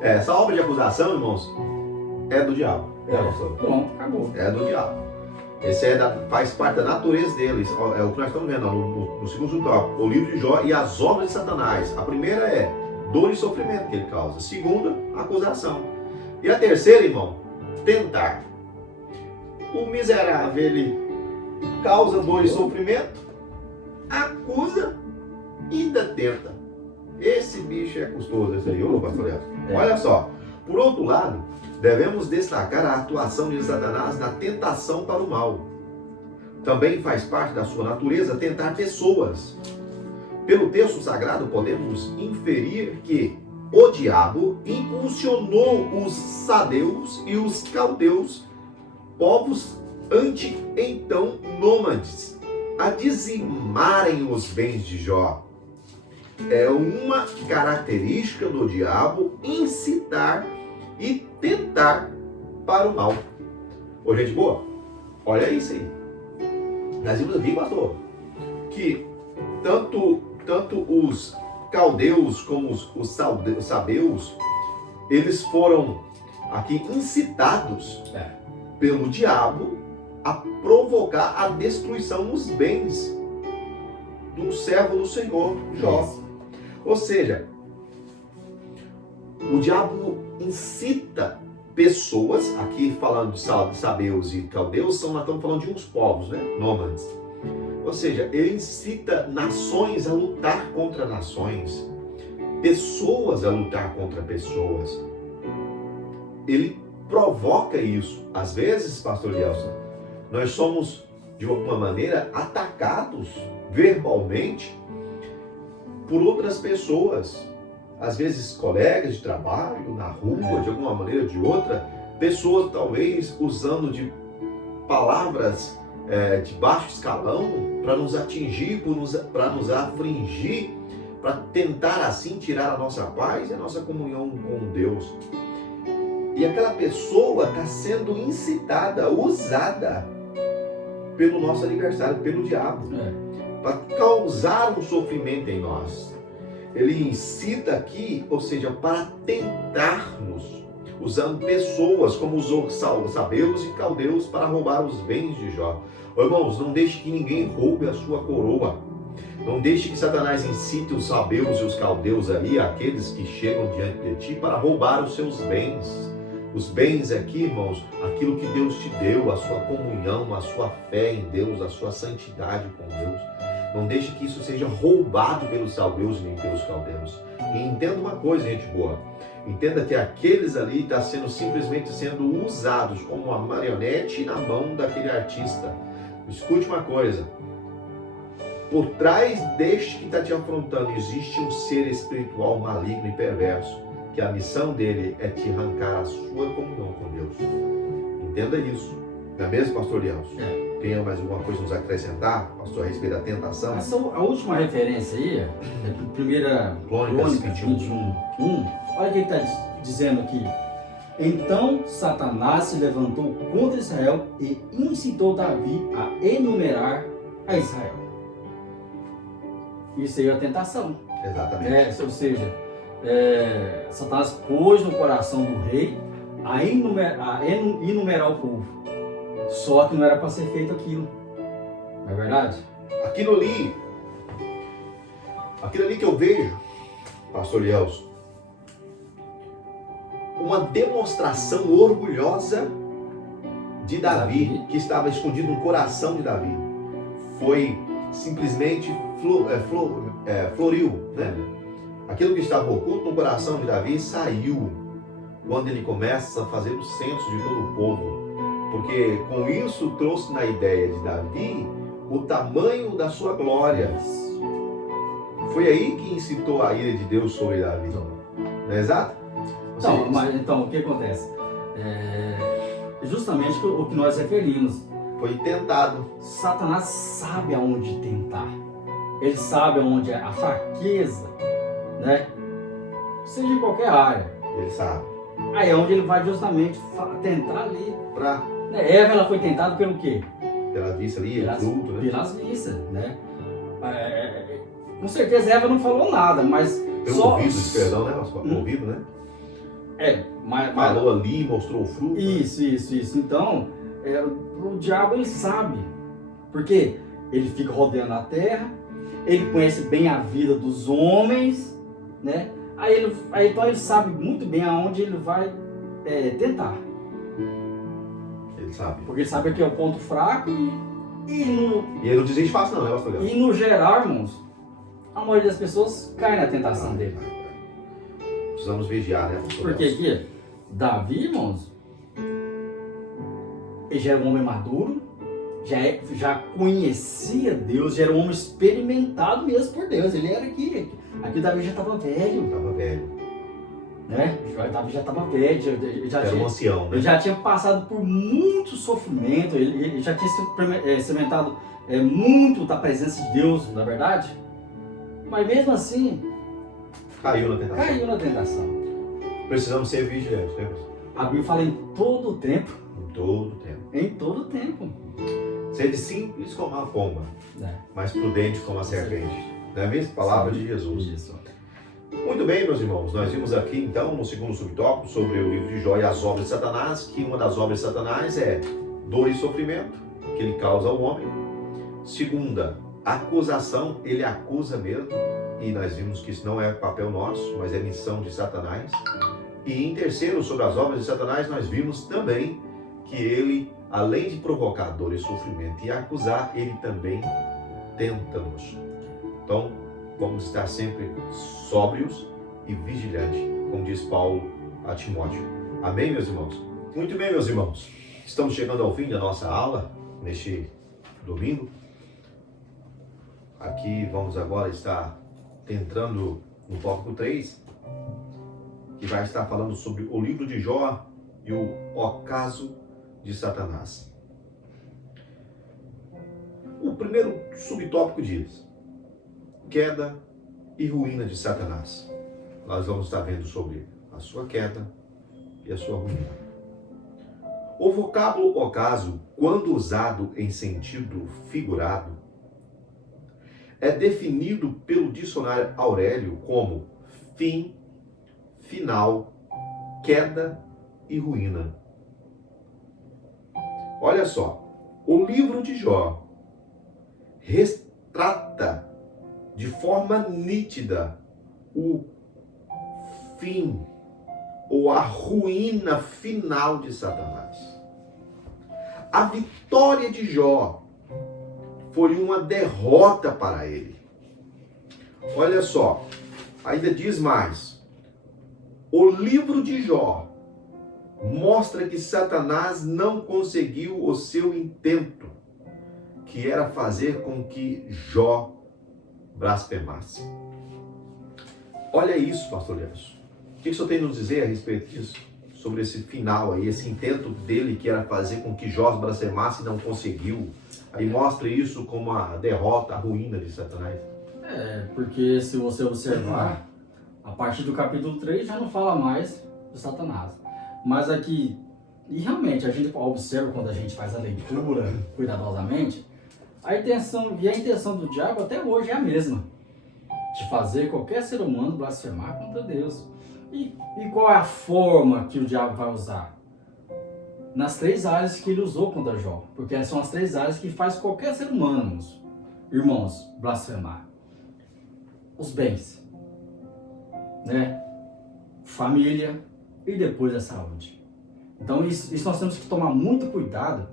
Essa obra de acusação, irmãos, é do diabo. Pronto, acabou. É do diabo. Esse faz parte da natureza deles. É o que nós estamos vendo no segundo tópico, o livro de Jó e as obras de Satanás. A primeira é dor e sofrimento que ele causa. A segunda, acusação. E a terceira, irmão, tentar. O miserável, ele causa dor e sofrimento, acusa e ainda tenta. Esse bicho é custoso, esse aí, ô pastor Leandro. Olha só, por outro lado, devemos destacar a atuação de Satanás na tentação para o mal. Também faz parte da sua natureza tentar pessoas. Pelo texto sagrado, podemos inferir que o diabo impulsionou os sabeus e os caldeus, povos então nômades, a dizimarem os bens de Jó. É uma característica do diabo incitar e tentar para o mal. Ô, gente boa, olha isso aí. Nós vimos, pastor, que tanto os caldeus como os sabeus, eles foram aqui incitados pelo diabo a provocar a destruição dos bens do servo do Senhor, Jó. Ou seja, o diabo incita pessoas, aqui falando de sabeus e caldeus, nós estamos falando de uns povos, né? Nômades. Ou seja, ele incita nações a lutar contra nações, pessoas a lutar contra pessoas. Ele provoca isso. Às vezes, pastor Gelson, nós somos, de alguma maneira, atacados verbalmente por outras pessoas. Às vezes, colegas de trabalho, na rua, de alguma maneira ou de outra, pessoas talvez usando de palavras de baixo escalão para nos atingir, para nos afligir, para tentar assim tirar a nossa paz e a nossa comunhão com Deus. E aquela pessoa está sendo incitada, usada pelo nosso adversário, pelo diabo, para causar um sofrimento em nós. Ele incita aqui, ou seja, para tentar-nos, usando pessoas como os sabeus e caldeus para roubar os bens de Jó. Irmãos, não deixe que ninguém roube a sua coroa. Não deixe que Satanás incite os sabeus e os caldeus ali, aqueles que chegam diante de ti, para roubar os seus bens. Os bens aqui, irmãos, aquilo que Deus te deu, a sua comunhão, a sua fé em Deus, a sua santidade com Deus. Não deixe que isso seja roubado pelos sabeus nem pelos caldeus. E entenda uma coisa, gente boa. Entenda que aqueles ali estão simplesmente sendo usados como uma marionete na mão daquele artista. Escute uma coisa. Por trás deste que está te afrontando existe um ser espiritual maligno e perverso, que a missão dele é te arrancar a sua comunhão com Deus. Entenda isso. Não é mesmo, pastor Leandro? Tem mais alguma coisa a nos acrescentar, pastor, a respeito da tentação? A última referência aí é de 1 Crônicas 21:1. Olha o que ele está dizendo aqui. Então Satanás se levantou contra Israel e incitou Davi a enumerar a Israel. Isso aí é a tentação. Exatamente. Ou seja, Satanás pôs no coração do rei a enumerar o povo. Só que não era para ser feito aquilo. Não é verdade? Aquilo ali que eu vejo, pastor Lielson, uma demonstração orgulhosa de Davi, que estava escondido no coração de Davi. Foi simplesmente floriu, né? Aquilo que estava oculto no coração de Davi saiu quando ele começa a fazer o censo de todo o povo. Porque com isso trouxe na ideia de Davi o tamanho da sua glória. Foi aí que incitou a ira de Deus sobre Davi. Não é exato? Então, o que acontece? Justamente o que nós referimos. Foi tentado. Satanás sabe aonde tentar. Ele sabe aonde é a fraqueza, né? Seja em qualquer área. Ele sabe. Aí é onde ele vai justamente tentar ali. Eva, ela foi tentada pelo quê? Pela vista ali, fruto, né? Pelas vistas, né? Com certeza Eva não falou nada, mas pelo ouvido, perdão, né? Ouvido, né? Falou ali, mostrou o fruto. Isso. Então, o diabo, ele sabe. Porque ele fica rodeando a terra, ele conhece bem a vida dos homens, né? Então ele sabe muito bem aonde ele vai tentar. Ele sabe. Porque ele sabe que é o ponto fraco e ele não desiste fácil não, né, pastor Leandro? no geral, irmãos, a maioria das pessoas cai na tentação dele. Precisamos vigiar, né, pastor Porque Leandro? aqui, Davi, irmãos, ele já era um homem maduro, já conhecia Deus, já era um homem experimentado mesmo por Deus. Ele era aqui o Davi já estava velho. Estava velho. Né? O Davi já estava velho, Era um ancião, né? ele já tinha passado por muito sofrimento, ele já tinha experimentado muito da presença de Deus, na verdade. Mas mesmo assim, Caiu na tentação. Precisamos ser vigilantes, né, pastor? A Bíblia fala em todo o tempo. Em todo tempo. Em todo o tempo. Sede simples como a pomba, mas prudente como a serpente. Não é mesmo? Palavra de Jesus. Isso. Muito bem, meus irmãos. Nós vimos aqui, então, no segundo subtópico, sobre o livro de Jó e as obras de Satanás, que uma das obras de Satanás é dor e sofrimento, que ele causa ao homem. Segunda, acusação, ele acusa mesmo, e nós vimos que isso não é papel nosso, mas é missão de Satanás. E em terceiro, sobre as obras de Satanás, nós vimos também que ele, além de provocar dor e sofrimento e acusar, ele também tenta-nos. Então, vamos estar sempre sóbrios e vigilantes, como diz Paulo a Timóteo. Amém, meus irmãos? Muito bem, meus irmãos. Estamos chegando ao fim da nossa aula, neste domingo. Aqui vamos agora estar entrando no tópico 3, que vai estar falando sobre o livro de Jó e o ocaso de Satanás. O primeiro subtópico diz: queda e ruína de Satanás. Nós vamos estar vendo sobre a sua queda e a sua ruína. O vocábulo ocaso, quando usado em sentido figurado, é definido pelo dicionário Aurélio como fim, final, queda e ruína. Olha só, o livro de Jó retrata de forma nítida o fim ou a ruína final de Satanás. A vitória de Jó foi uma derrota para ele. Olha só, ainda diz mais. O livro de Jó mostra que Satanás não conseguiu o seu intento, que era fazer com que Jó blasfemasse. Olha isso, pastor Leandro. O que o senhor tem a nos dizer a respeito disso? Sobre esse final aí, esse intento dele que era fazer com que Jó blasfemasse e não conseguiu. Aí mostra isso como a derrota, a ruína de Satanás. Porque se você observar, a partir do capítulo 3 já não fala mais de Satanás. Mas aqui, e realmente a gente observa quando a gente faz a leitura cuidadosamente, a intenção do diabo até hoje é a mesma. De fazer qualquer ser humano blasfemar contra Deus. E qual é a forma que o diabo vai usar? Nas 3 áreas que ele usou contra Jó. Porque são as 3 áreas que faz qualquer ser humano, irmãos, blasfemar. Os bens, né? Família e depois a saúde. Então isso nós temos que tomar muito cuidado,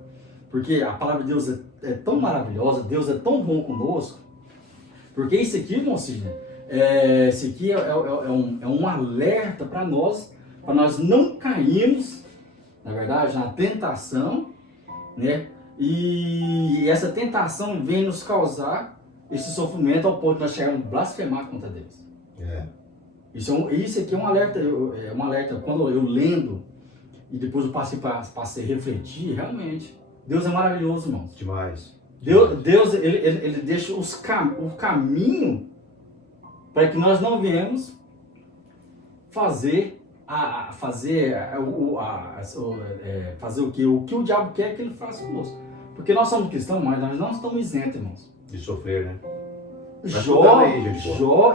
porque a palavra de Deus é tão maravilhosa, Deus é tão bom conosco, porque isso aqui, irmão Sidney, esse aqui é um alerta para nós não cairmos, na verdade, na tentação, né? E essa tentação vem nos causar esse sofrimento ao ponto de nós chegarmos a blasfemar contra Deus. Isso aqui é um alerta, quando eu lendo e depois eu passei a refletir, realmente, Deus é maravilhoso, irmãos. Demais. Deus ele deixa o caminho para que nós não venhamos fazer o que o diabo quer que ele faça conosco. Porque nós somos cristãos, mas nós não estamos isentos, irmãos. De sofrer, né? Jó,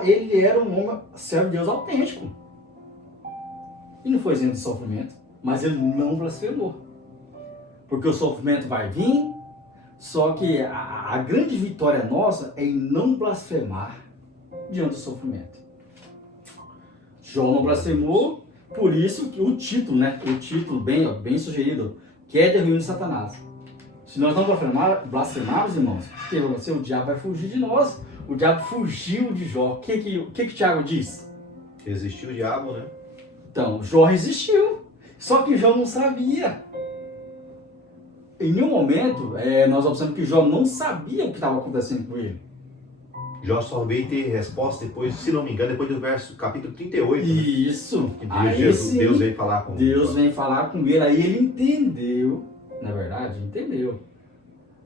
ele era um homem servo de Deus autêntico. E não foi isento de sofrimento, mas ele não blasfemou. Porque o sofrimento vai vir, só que a grande vitória nossa é em não blasfemar diante do sofrimento. Jó não blasfemou Por isso que o título, né? O título bem sugerido, que é de de Satanás. Se nós não blasfemarmos, irmãos, o diabo vai fugir de nós. O diabo fugiu de Jó. O que Tiago diz? Existiu o diabo, né? Então, Jó resistiu. Só que Jó não sabia. Em nenhum momento, nós observamos que Jó não sabia o que estava acontecendo com ele. Jó só veio ter resposta depois, se não me engano, depois do capítulo 38. Né? Isso. Que Deus veio falar com Deus vem falar com ele. Aí ele entendeu. Na verdade, entendeu.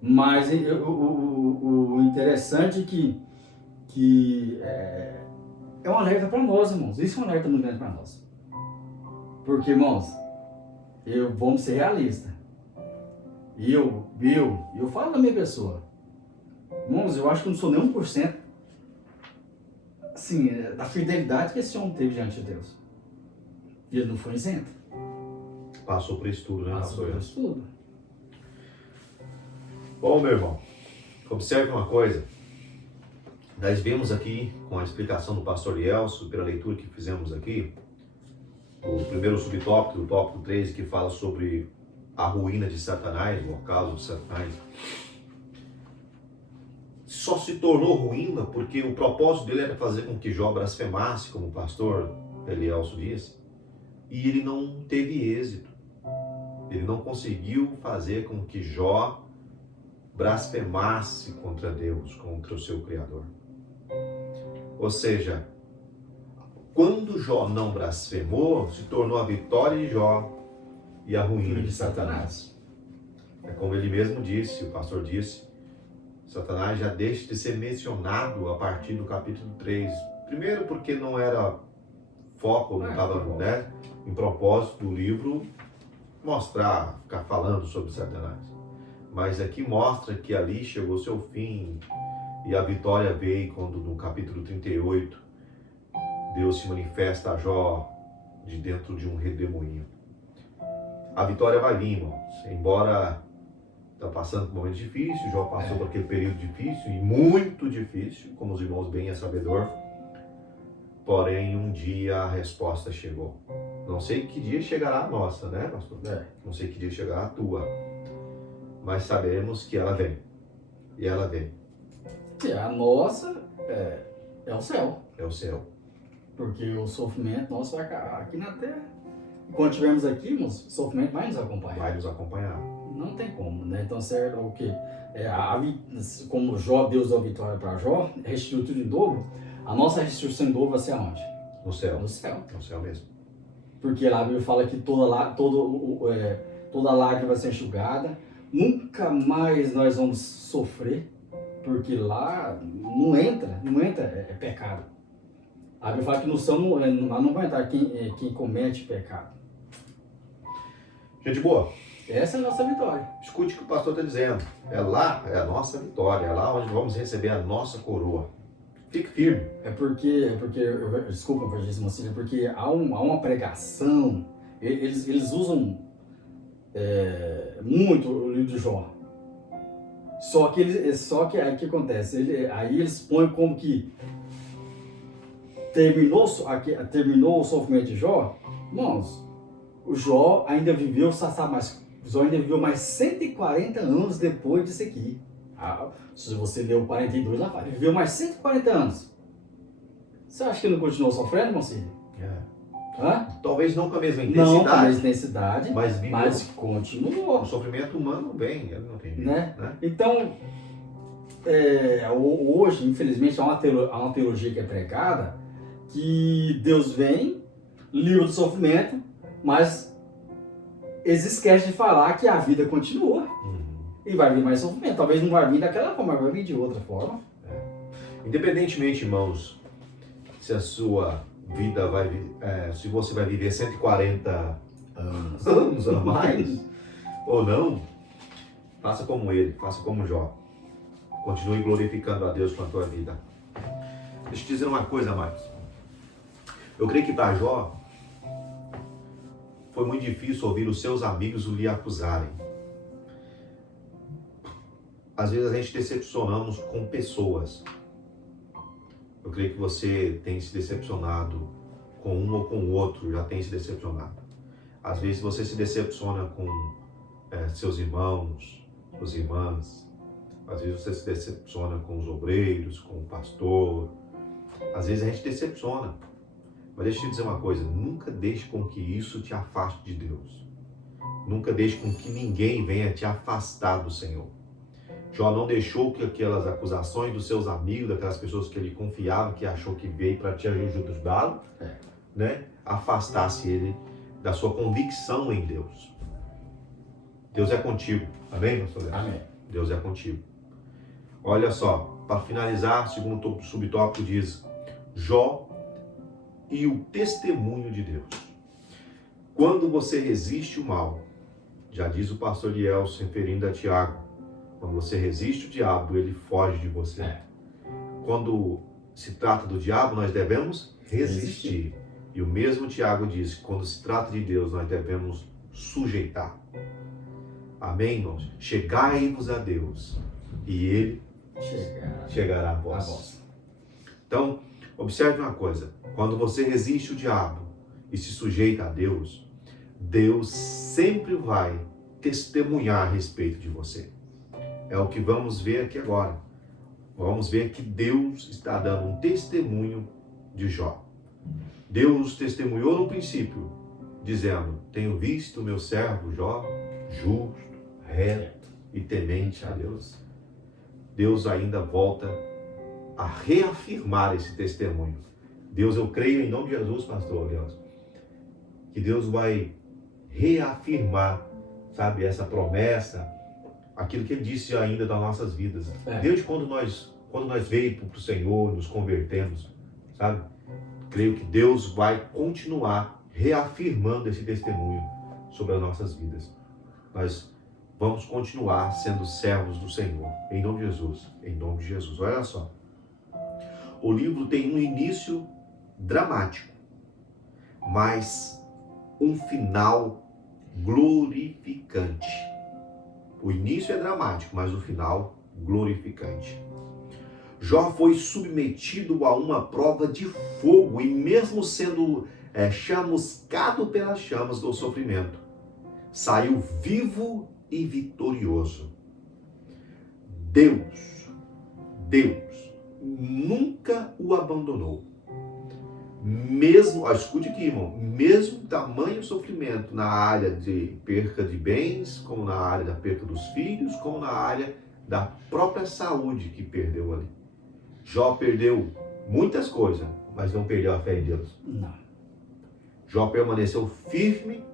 Mas o interessante que é um alerta para nós, irmãos. Isso é um alerta muito grande para nós. Porque, irmãos, vamos ser realistas. Eu falo da minha pessoa. Irmãos, eu acho que eu não sou nem 1%, assim, da fidelidade que esse homem teve diante de Deus. E ele não foi isento. Passou por isso tudo, né? Passou por isso tudo. Bom, meu irmão, observe uma coisa. Nós vemos aqui, com a explicação do pastor Elcio, pela leitura que fizemos aqui, o primeiro subtópico, o tópico 13, que fala sobre a ruína de Satanás, o ocaso de Satanás. Só se tornou ruína porque o propósito dele era fazer com que Jó blasfemasse, como o pastor Elielso disse, e ele não teve êxito. Ele não conseguiu fazer com que Jó blasfemasse contra Deus, contra o seu Criador. Ou seja, quando Jó não blasfemou, se tornou a vitória de Jó e a ruína de Satanás. É como ele mesmo disse, o pastor disse, Satanás já deixa de ser mencionado a partir do capítulo 3. Primeiro porque não era foco, não estava, né, em propósito do livro mostrar, ficar falando sobre Satanás. Mas aqui mostra que ali chegou seu fim e a vitória veio quando no capítulo 38 Deus se manifesta a Jó de dentro de um redemoinho. A vitória vai vir, irmãos. Embora está passando por um momento difícil, Jó passou por aquele período difícil e muito difícil, como os irmãos bem é sabedor. Porém, um dia a resposta chegou. Não sei que dia chegará a nossa, né, pastor? Não sei que dia chegará a tua. Mas sabemos que ela vem. E ela vem. A nossa é o céu. É o céu. Porque o sofrimento nosso vai aqui na terra. Quando estivermos aqui, irmãos, o sofrimento vai nos acompanhar. Vai nos acompanhar. Não tem como, né? Então, certo, o quê? Como Deus deu a vitória para Jó, restituiu tudo de novo, a nossa restituição de novo vai ser aonde? No céu. No céu. No céu mesmo. Porque lá a Bíblia fala que toda lágrima vai ser enxugada, nunca mais nós vamos sofrer, porque lá não entra, é pecado. A Bíblia fala que no céu não vai entrar quem comete pecado. Gente boa. Essa é a nossa vitória. Escute o que o pastor está dizendo. É lá, é a nossa vitória. É lá onde vamos receber a nossa coroa. Fique firme. Desculpa, porque há uma pregação, eles usam muito o livro de Jó. Só que aí o que acontece? Aí eles põem como que terminou o sofrimento de Jó. Irmãos, o Jó ainda viveu, Jó ainda viveu mais 140 anos depois disso aqui. Se você leu 42 lá, ele viveu mais 140 anos. Você acha que ele não continuou sofrendo, Concílio? Talvez não com a mesma intensidade. Não com a mesma intensidade, mas continuou. O sofrimento humano vem, ele não tem jeito. Né? Então, hoje, infelizmente, há uma teologia que é pregada que Deus vem, livra do sofrimento, mas eles esquecem de falar que a vida continua. E vai vir mais sofrimento. Talvez não vai vir daquela forma, mas vai vir de outra forma. Independentemente, irmãos, se a sua vida se você vai viver 140 anos a mais ou não, faça como ele, faça como Jó. Continue glorificando a Deus com a tua vida. Deixa eu te dizer uma coisa a mais. Eu creio que para Jó foi muito difícil ouvir os seus amigos lhe acusarem. Às vezes a gente decepcionamos com pessoas. Eu creio que você tem se decepcionado com um ou com o outro já tem se decepcionado. Às vezes você se decepciona com seus irmãos, suas irmãs. Às vezes você se decepciona com os obreiros, com o pastor. Às vezes a gente decepciona. Mas deixa eu te dizer uma coisa, nunca deixe com que isso te afaste de Deus. Nunca deixe com que ninguém venha te afastar do Senhor. Jó não deixou que aquelas acusações dos seus amigos, daquelas pessoas que ele confiava, que achou que veio para te ajudá-lo, né, afastasse ele da sua convicção em Deus. Deus é contigo. Amém, pastor Léo? Amém. Deus é contigo. Olha só, para finalizar, segundo subtópico diz Jó e o testemunho de Deus. Quando você resiste o mal, já diz o pastor Liel, se referindo a Tiago, quando você resiste o diabo, ele foge de você. Quando se trata do diabo, nós devemos resistir. E o mesmo Tiago diz que quando se trata de Deus, nós devemos sujeitar. Amém, irmãos? Chegai-vos a Deus e Ele chegará a vós. Então, observe uma coisa. Quando você resiste o diabo e se sujeita a Deus, Deus sempre vai testemunhar a respeito de você. É o que vamos ver aqui agora. Vamos ver que Deus está dando um testemunho de Jó. Deus testemunhou no princípio, dizendo: tenho visto meu servo Jó, justo, reto e temente a Deus. Deus ainda volta a reafirmar esse testemunho. Deus, eu creio em nome de Jesus, pastor Deus, que Deus vai reafirmar, sabe, essa promessa, aquilo que Ele disse ainda das nossas vidas. Desde quando nós veio para o Senhor, nos convertemos, sabe? Creio que Deus vai continuar reafirmando esse testemunho sobre as nossas vidas. Nós vamos continuar sendo servos do Senhor, em nome de Jesus, em nome de Jesus. Olha só, o livro tem um início dramático, mas um final glorificante. O início é dramático, mas o final glorificante. Jó foi submetido a uma prova de fogo e mesmo sendo chamuscado pelas chamas do sofrimento, saiu vivo e vitorioso. Deus nunca o abandonou. Mesmo, escute aqui, irmão, mesmo tamanho sofrimento na área de perca de bens, como na área da perca dos filhos, como na área da própria saúde que perdeu ali. Jó perdeu muitas coisas, mas não perdeu a fé em Deus. Não. Jó permaneceu firme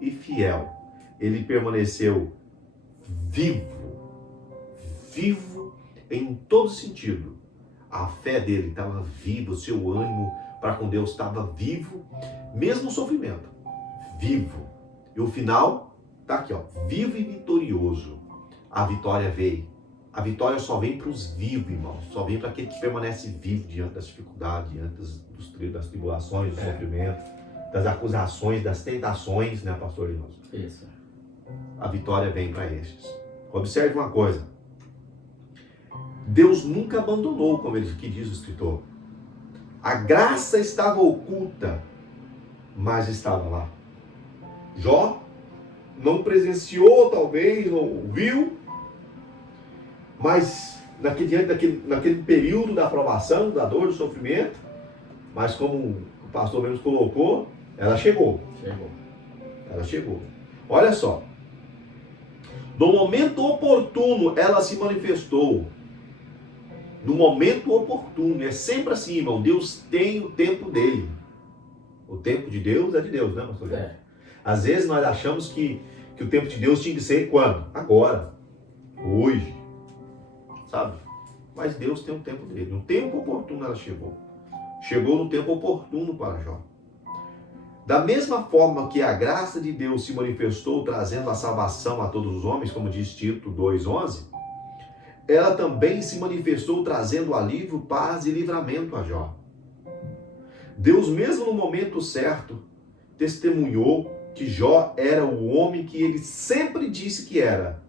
e fiel. Ele permaneceu vivo em todo sentido. A fé dele estava viva, o seu ânimo para com Deus estava vivo, mesmo o sofrimento, vivo. E o final está aqui, ó, vivo e vitorioso. A vitória veio. A vitória só vem para os vivos, irmãos. Só vem para aquele que permanece vivo diante das dificuldades, diante das tribulações, do sofrimento, das acusações, das tentações, né, pastor Linus? Isso. A vitória vem para estes. Observe uma coisa. Deus nunca abandonou, como ele que diz o escritor. A graça estava oculta, mas estava lá. Jó não presenciou, talvez, não viu, mas naquele período da aprovação, da dor, do sofrimento, mas como o pastor mesmo colocou, ela chegou. Ela chegou. Olha só. No momento oportuno, ela se manifestou. No momento oportuno. É sempre assim, irmão. Deus tem o tempo dele. O tempo de Deus é de Deus, né, pastor? Às vezes nós achamos que o tempo de Deus tinha que ser quando? Agora. Hoje. Sabe? Mas Deus tem o tempo dele. No tempo oportuno ela chegou. Chegou no tempo oportuno para Jó. Da mesma forma que a graça de Deus se manifestou trazendo a salvação a todos os homens, como diz Tito 2,11, ela também se manifestou trazendo alívio, paz e livramento a Jó. Deus, mesmo no momento certo, testemunhou que Jó era o homem que ele sempre disse que era: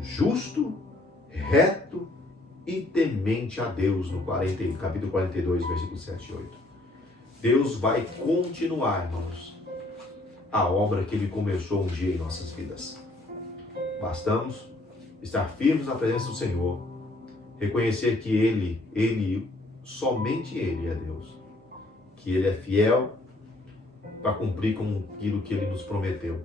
justo, reto e temente a Deus, no capítulo 42, versículos 7 e 8. Deus vai continuar, irmãos, a obra que Ele começou um dia em nossas vidas. Bastamos estar firmes na presença do Senhor, reconhecer que Ele, somente Ele é Deus, que Ele é fiel para cumprir com aquilo que Ele nos prometeu.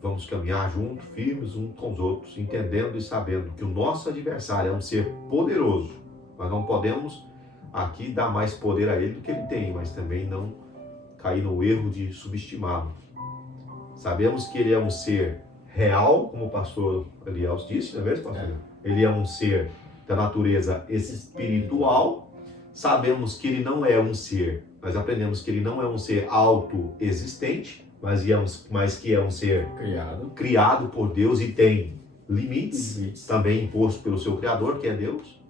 Vamos caminhar juntos, firmes uns com os outros, entendendo e sabendo que o nosso adversário é um ser poderoso. Nós não podemos aqui dar mais poder a ele do que ele tem, mas também não cair no erro de subestimá-lo. Sabemos que ele é um ser real, como o pastor Eliel disse, não é mesmo, pastor? Ele é um ser da natureza espiritual. Sabemos que ele não é um ser, nós aprendemos que ele não é um ser autoexistente, mas que é um ser criado por Deus e tem limites também impostos pelo seu Criador, que é Deus.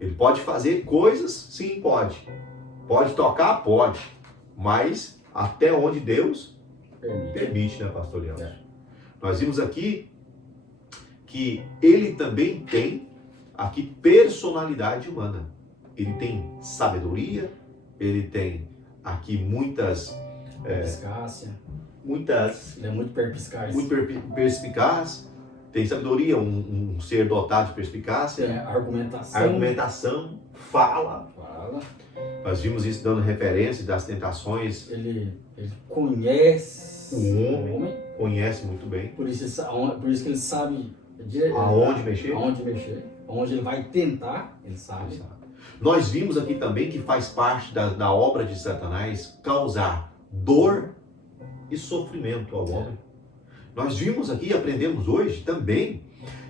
Ele pode fazer coisas? Sim, pode. Pode tocar? Pode. Mas até onde Deus permite, né, pastor Leandro? Nós vimos aqui que ele também tem aqui personalidade humana. Ele tem sabedoria, ele tem aqui muitas... Ele é muito perspicaz. Muito perspicaz. Tem sabedoria, um ser dotado de perspicácia. Argumentação. Fala. Nós vimos isso dando referência das tentações. Ele conhece o homem. Conhece muito bem. Por isso que ele sabe aonde mexer. Onde ele vai tentar, ele sabe. Nós vimos aqui também que faz parte da obra de Satanás causar dor e sofrimento ao homem. Nós vimos aqui e aprendemos hoje também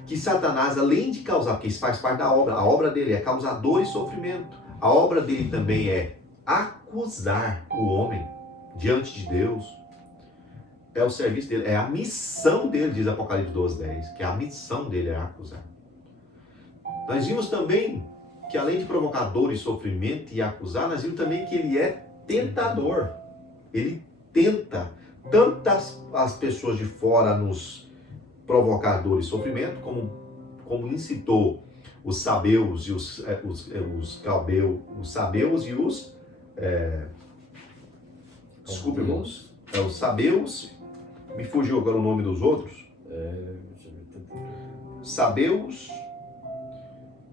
que Satanás, além de causar, porque isso faz parte da obra, a obra dele é causar dor e sofrimento. A obra dele também é acusar o homem diante de Deus. É o serviço dele, é a missão dele, diz Apocalipse 12:10, que a missão dele é acusar. Nós vimos também que além de provocar dor e sofrimento e acusar, nós vimos também que ele é tentador. Ele tenta tanto as pessoas de fora nos provocar dor e sofrimento, como incitou os sabeus e os desculpe, irmãos, os sabeus, me fugiu agora o nome dos outros, sabeus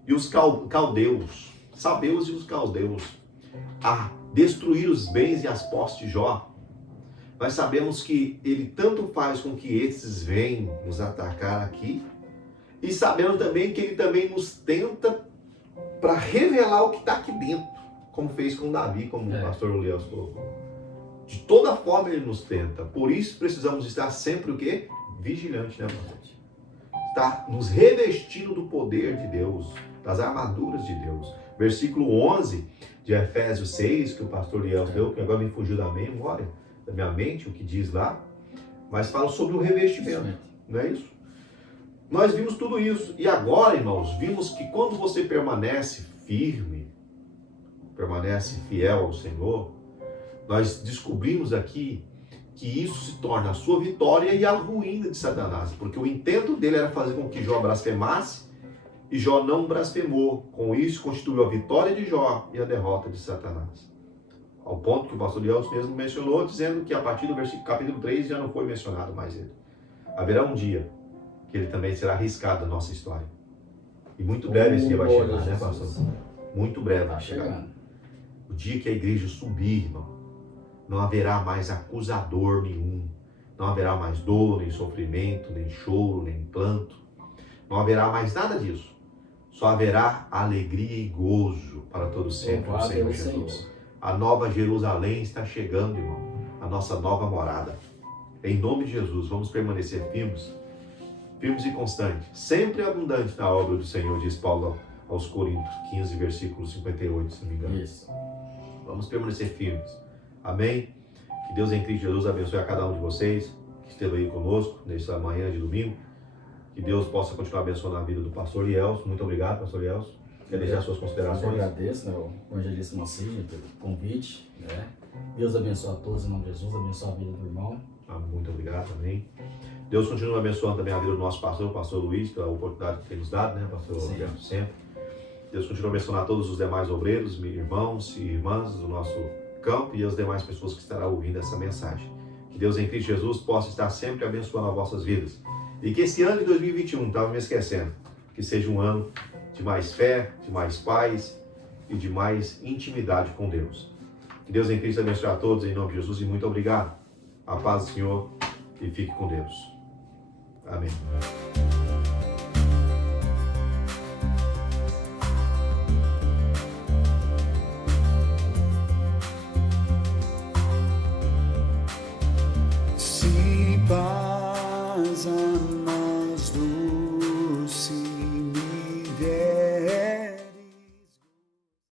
e os caldeus, sabeus e os caldeus, a destruir os bens e as posses de Jó. Nós sabemos que ele tanto faz com que esses venham nos atacar aqui, e sabemos também que ele também nos tenta para revelar o que está aqui dentro, como fez com Davi, como o pastor Leos colocou. De toda forma ele nos tenta, por isso precisamos estar sempre o quê? Vigilante, né, pastor? Está nos revestindo do poder de Deus, das armaduras de Deus. Versículo 11 de Efésios 6, que o pastor Leos deu, que agora me fugiu da memória, da minha mente, o que diz lá, mas fala sobre o revestimento, não é isso? Nós vimos tudo isso, e agora, irmãos, vimos que quando você permanece firme, permanece fiel ao Senhor, nós descobrimos aqui que isso se torna a sua vitória e a ruína de Satanás, porque o intento dele era fazer com que Jó blasfemasse, e Jó não blasfemou. Com isso constituiu a vitória de Jó e a derrota de Satanás. Ao ponto que o pastor Leos mesmo mencionou, dizendo que a partir do capítulo 3 já não foi mencionado mais ele. Haverá um dia que ele também será arriscado na nossa história. E muito breve esse dia vai chegar, né, pastor? Muito breve vai chegar. O dia que a igreja subir, irmão, não haverá mais acusador nenhum. Não haverá mais dor, nem sofrimento, nem choro, nem planto. Não haverá mais nada disso. Só haverá alegria e gozo para todos sempre no Senhor Jesus. A nova Jerusalém está chegando, irmão. A nossa nova morada. Em nome de Jesus, vamos permanecer firmes e constantes. Sempre abundantes na obra do Senhor, diz Paulo aos Coríntios 15, versículo 58, se não me engano. Isso. Vamos permanecer firmes. Amém? Que Deus em Cristo Jesus abençoe a cada um de vocês que esteve aí conosco nessa manhã de domingo. Que Deus possa continuar abençoando a vida do pastor Liels. Muito obrigado, pastor Liels. Quer deixar suas considerações? Eu agradeço, né, o evangelista Mancini, pelo convite. Né? Deus abençoe a todos em nome de Jesus, abençoe a vida do irmão. Muito obrigado também. Deus continua abençoando também a vida do nosso pastor, o pastor Luiz, pela oportunidade que tem nos dado, né, pastor? Obrigado sempre. Deus continua abençoando a todos os demais obreiros, irmãos e irmãs do nosso Campo e as demais pessoas que estarão ouvindo essa mensagem. Que Deus em Cristo Jesus possa estar sempre abençoando as vossas vidas. E que esse ano de 2021, estava me esquecendo, que seja um ano de mais fé, de mais paz e de mais intimidade com Deus. Que Deus em Cristo abençoe a todos, em nome de Jesus, e muito obrigado. A paz do Senhor e fique com Deus. Amém. Se